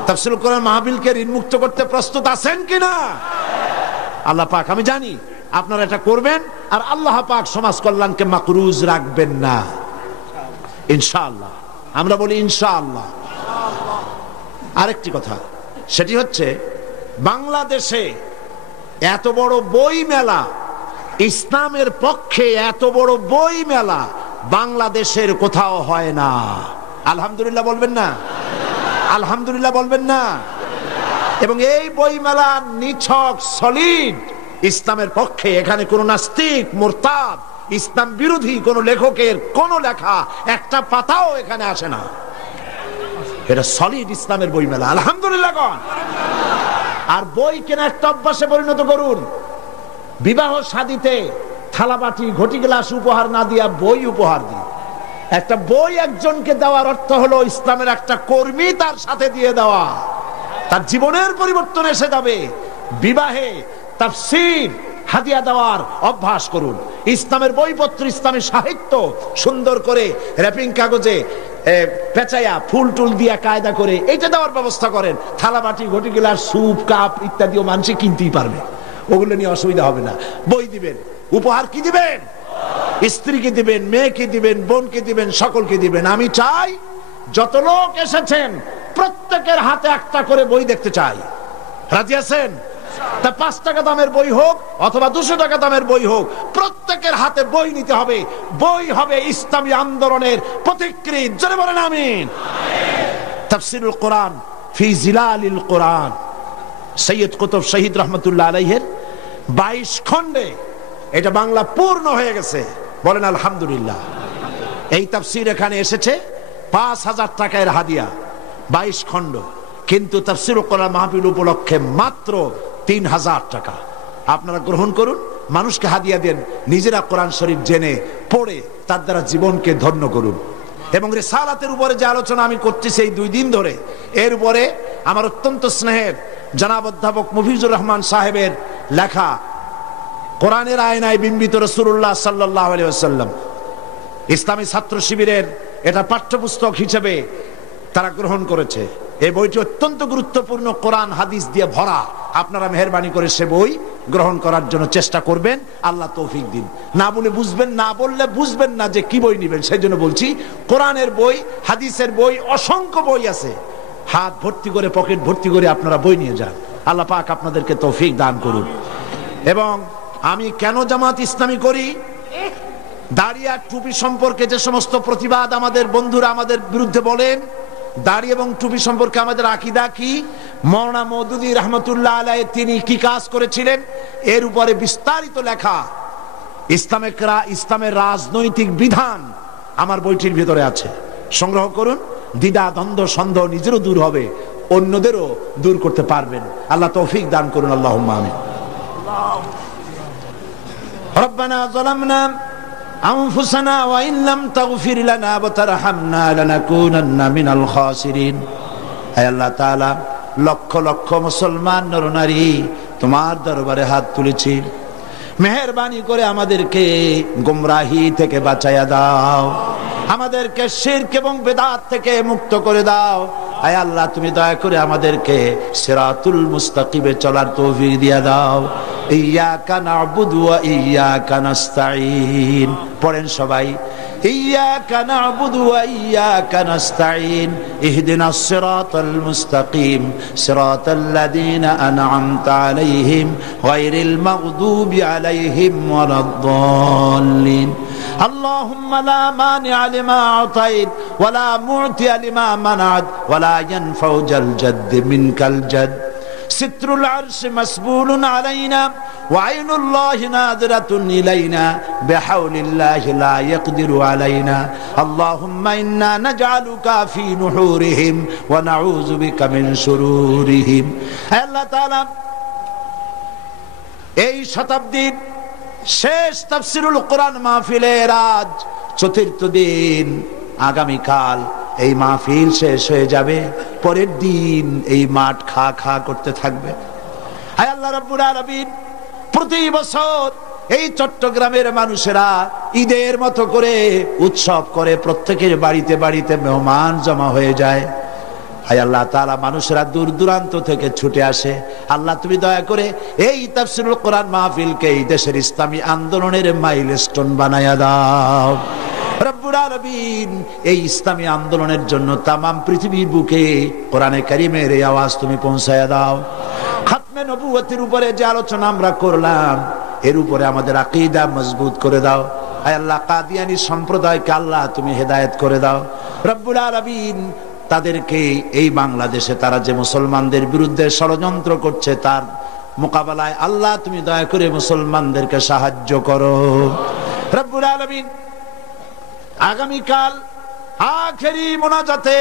তাফসীরুল কোরআন মাহফিলকে ঋণ মুক্ত করতে প্রস্তুত আছেন কিনা? আল্লাহ পাক, আমি জানি আপনারা এটা করবেন, আর আল্লাহ পাক সমাজ কল্যাণকে মাকরুজ রাখবেন না, ইনশাআল্লাহ। আমরা বলি ইনশাআল্লাহ। আরেকটি কথা, সেটি হচ্ছে বাংলাদেশে এত বড় বই মেলা, ইসলামের পক্ষে এত বড় বই মেলা বাংলাদেশের কোথাও হয় না। আলহামদুলিল্লাহ বলবেন না? আলহামদুলিল্লাহ বলবেন না? এবং এই বই মেলা নিছক সলিড ইসলামের পক্ষে। এখানে কোন নাস্তিক, মুরতাদ, ইসলাম বিরোধী কোন লেখকের কোন লেখা একটা পাতাও এখানে আসে না। এটা সলিড ইসলামের বই মেলা। আলহামদুলিল্লাহ কোন? আর বই কেনা একটা অভ্যাসে পরিণত করুন। বিবাহ শাদীতে থালাবাটি, ঘটি গ্লাস উপহার না দিয়া বই উপহার দিন। একটা বই একজনকে দেওয়ার অর্থ হলো ইসলামের একটা কর্মী তার সাথে দিয়ে দেওয়া, তার জীবনের পরিবর্তন এসে যাবে। বিবাহে তাফসীর হাদিয়া দেওয়ার অভ্যাস করুন। ইসলামের বইপত্র, ইসলামী সাহিত্য সুন্দর করে র্যাপিং কাগজে পেঁচাইয়া ফুল টুল দিয়া কায়দা করে এইটা দেওয়ার ব্যবস্থা করেন। থালাবাটি, ঘটি গ্লাস, স্যুপ, কাপ ইত্যাদিও মানুষ কিনতেই পারবে, ওগুলো নিয়ে অসুবিধা হবে না। বই দিবেন। উপহার কি দিবেন? স্ত্রীকে দিবেন, মেয়েকে দিবেন, বোনকে দিবেন, সকলকে দিবেন। আমি চাই যত লোক এসেছেন প্রত্যেকের হাতে একটা করে বই দেখতে চাই। রাজি আছেন? তা 5 টাকা দামের বই হোক অথবা 200 টাকা দামের বই হোক, প্রত্যেকের হাতে বই নিতে হবে। বই হবে ইসলামী আন্দোলনের প্রতিকৃত। জোরে বলেন আমিন। তাফসীরুল কোরআন ফি জিলালিল কোরআন, সৈয়দ কুতুব শহীদ রহমতুল্লাহ আলাইহির 22 খণ্ডে এটা বাংলা পূর্ণ হয়ে গেছে। বলেন আলহামদুলিল্লাহ। এই তাফসীর এখানে এসেছে 5000 টাকার হাদিয়া, 22 খণ্ড। কিন্তু তাফসীরুল কোরআন মাহফিল উপলক্ষে মাত্র 3000 টাকা। আপনারা গ্রহণ করুন, মানুষকে হাদিয়া দেন, নিজেরা কোরআন শরীফ জেনে পড়ে তার দ্বারা জীবনকে ধন্য করুন। এবং রিসালাতের উপরে যে আলোচনা আমি করতেছি এই 2 দিন ধরে, এর উপরে আমার অত্যন্ত স্নেহের জনাব অধ্যাপক মফিজুর রহমান সাহেবের লেখা কোরআনের আয়নায় বিম্বিত রাসূলুল্লাহ সাল্লাল্লাহু আলাইহি ওয়াসাল্লাম, ইসলামী ছাত্র শিবিরের এটা পাঠ্যপুস্তক হিসেবে তারা গ্রহণ করেছে। এই বইটি অত্যন্ত গুরুত্বপূর্ণ, কোরআন হাদিস দিয়ে ভরা। আপনারা মেহেরবানি করে সে বই গ্রহণ করার জন্য চেষ্টা করবেন। আল্লাহ তৌফিক দিন। না বলে বুঝবেন, না বললে বুঝবেন না যে কি বই নেবেন। সেই জন্য বলছি, কোরআনের বই, হাদিসের বই, অসংখ্য বই আছে। হাত ভর্তি করে, পকেট ভর্তি করে আপনারা বই নিয়ে যান। আল্লাহ পাক আপনাদেরকে তৌফিক দান করুন। এবং আমি কেন জামাত ইসলামী করি, দাড়ি আর টুপি সম্পর্কে যে সমস্ত প্রতিবাদ আমাদের বন্ধুরা আমাদের বিরুদ্ধে বলেন, দাড়ি এবং টুপি সম্পর্কে আমাদের আকীদা কি, মাওলানা মওদুদী রাহমাতুল্লাহ আলাইহি তিনি কি কাজ করেছিলেন, এর উপরে বিস্তারিত লেখা ইসলামের রাজনৈতিক বিধান আমার বইটির ভিতরে আছে, সংগ্রহ করুন। দ্বিধা দ্বন্দ্ব সন্দেহ নিজেরও দূর হবে, অন্যদেরও দূর করতে পারবেন। আল্লাহ তৌফিক দান করুন, আল্লাহুম্মা আমিন। রব্বানা যালামনা আনফুসানা ওয়া ইন লাম তাগফির লানা ওয়া তারহামনা লানাকুনান্না মিনাল খাসিরিন। হে আল্লাহ তাআলা, লক্ষ লক্ষ মুসলমান নরনারী তোমার দরবারে হাত তুলেছি, মেহেরবানি করে আমাদেরকে গোমরাহি থেকে বাঁচাইয়া দাও, আমাদেরকে শিরক এবং বেদাত থেকে মুক্ত করে দাও। আয় আল্লাহ, তুমি দয়া করে আমাদেরকে সিরাতুল মুস্তাকিমে চলার তৌফিক দিয়া দাও। ইয়্যাকা না'বুদু ওয়া ইয়্যাকা নাস্তাঈন। পড়েন সবাই, ইয়্যাকা না'বুদু ওয়া ইয়্যাকা নাস্তাঈন, ইহদিনাস সিরাতাল মুস্তাকিম, সিরাতাল্লাযীনা আন'আমতা আলাইহিম গায়রিল মাগদুবি আলাইহিম ওয়ালাদ-দাল্লিন। اللهم لا مانع لما أعطيت ولا معطي لما منعت ولا ينفع ذا الجد منك الجد. ستر العرش مسبول علينا وعين الله ناظرة إلينا بحول الله لا يقدر علينا. اللهم إنا نجعلك في نحورهم ونعوذ بك من شرورهم. الله تعالى এই শতাব্দীর শেষ তাফসীরুল কোরআন মাহফিলের আজ চতুর্থ দিন। আগামীকাল এই মাহফিল শেষ হয়ে যাবে, পরের দিন এই মাঠ খা খা করতে থাকবে। হায় আল্লাহ রাব্বুল আলামিন, প্রতি বছর এই চট্টগ্রামের মানুষেরা ঈদের মতো করে উৎসব করে, প্রত্যেকের বাড়িতে বাড়িতে মেহমান জমা হয়ে যায়। হায় আল্লাহ তাআলা, মানুষেরা দূর দূরান্ত থেকে ছুটে আসে। আল্লাহ তুমি দয়া করে এই তাফসীরুল কোরআন মাহফিলকে এই দেশের ইসলামী আন্দোলনের মাইলস্টোন বানায়া দাও রব্বুল আলামিন। এই ইসলামী আন্দোলনের জন্য তামাম পৃথিবীর বুকে কোরআনে কারীমের এই আওয়াজ তুমি পৌঁছায়া দাও। খাতমে নবুয়তের উপরে যে আলোচনা আমরা করলাম, এর উপরে আমাদের আকীদা মজবুত করে দাও। হায় আল্লাহ, কাদিয়ানী সম্প্রদায়কে আল্লাহ তুমি হেদায়েত করে দাও রব্বুল আলামিন। তাদেরকে এই বাংলাদেশে তারা যে মুসলমানদের বিরুদ্ধে ষড়যন্ত্র করছে, তার মোকাবেলায় আল্লাহ তুমি দয়া করে মুসলমানদেরকে সাহায্য করো রব্বুল আলামিন। আগামীকাল আখেরি মোনাজাতে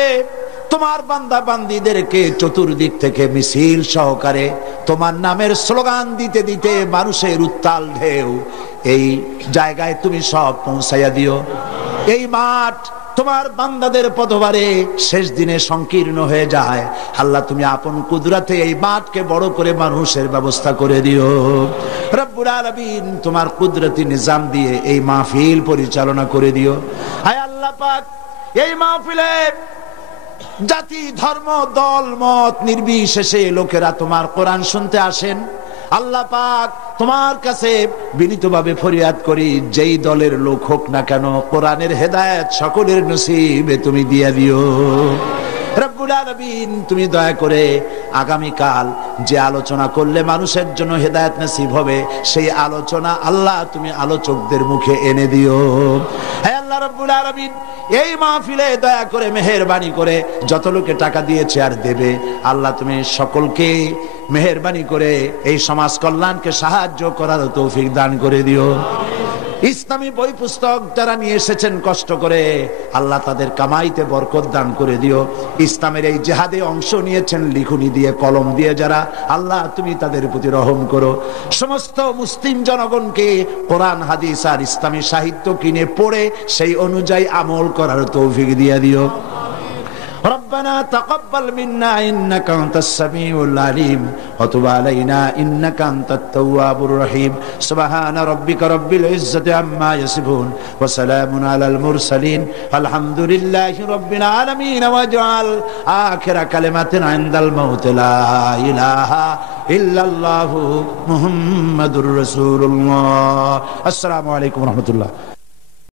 তোমার বান্দা বান্দীদেরকে চতুর্দিক থেকে মিছিল সহকারে তোমার নামের স্লোগান দিতে দিতে মানুষের উত্তাল ঢেউ এই জায়গায় তুমি সব পৌঁছাইয়া দিও। এই মাঠ তোমার বান্দাদের পদভারে শেষ দিনে সংকীর্ণ হয়ে যায়। আল্লাহ তুমি আপন কুদরতে এই মাঠকে বড় করে মানুষের ব্যবস্থা করে দিও রব্বুল আলামিন। তোমার কুদরতি নিজাম দিয়ে এই মাহফিল পরিচালনা করে দিও। হায় আল্লাহ পাক, এই মাহফিলে জাতি ধর্ম দল মত নির্বিশেষে লোকেরা তোমার কোরআন শুনতে আসেন। আল্লাহ পাক, তোমার কাছে বিনীতভাবে ফরিয়াদ করি, যেই দলের লোক হোক না কেন, কোরআনের হেদায়েত সকলের নসিবে তুমি দিয়ে দিও রব্বুল আলামিন। তুমি দয়া করে আগামীকাল যে আলোচনা করলে মানুষের জন্য হেদায়েত নসিব হবে, সেই আলোচনা আল্লাহ তুমি আলোচকদের মুখে এনে দিও। হে আল্লাহ রব্বুল আলামিন, এই মাহফিলে দয়া করে মেহেরবানি করে যত লোকে টাকা দিয়েছে আর দেবে, আল্লাহ তুমি সকলকে মেহেরবানি করে এই সমাজ কল্যাণকে সাহায্য করার তৌফিক দান করে দিও। ইসলামী বই পুস্তক যারা নিয়ে এসেছেন কষ্ট করে, আল্লাহ তাদের কামাইতে বরকত দান করে দিও। ইসলামের এই জিহাদে অংশ নিয়েছেন লিখুনি দিয়ে কলম দিয়ে যারা, আল্লাহ তুমি তাদের প্রতি রহম করো। সমস্ত মুসলিম জনগণকে কোরআন হাদিস আর ইসলামী সাহিত্য কিনে পড়ে সেই অনুযায়ী আমল করার তৌফিক দিয়ে দিও। ربنا تقبل منا إنك أنت السميع العليم وتب علينا إنك أنت التواب الرحيم. سبحان ربك رب العزة عما يصفون وسلام على المرسلين والحمد لله رب العالمين. واجعل آخر كلمة عند الموت لا إله إلا الله محمد رسول الله. السلام عليكم ورحمة الله.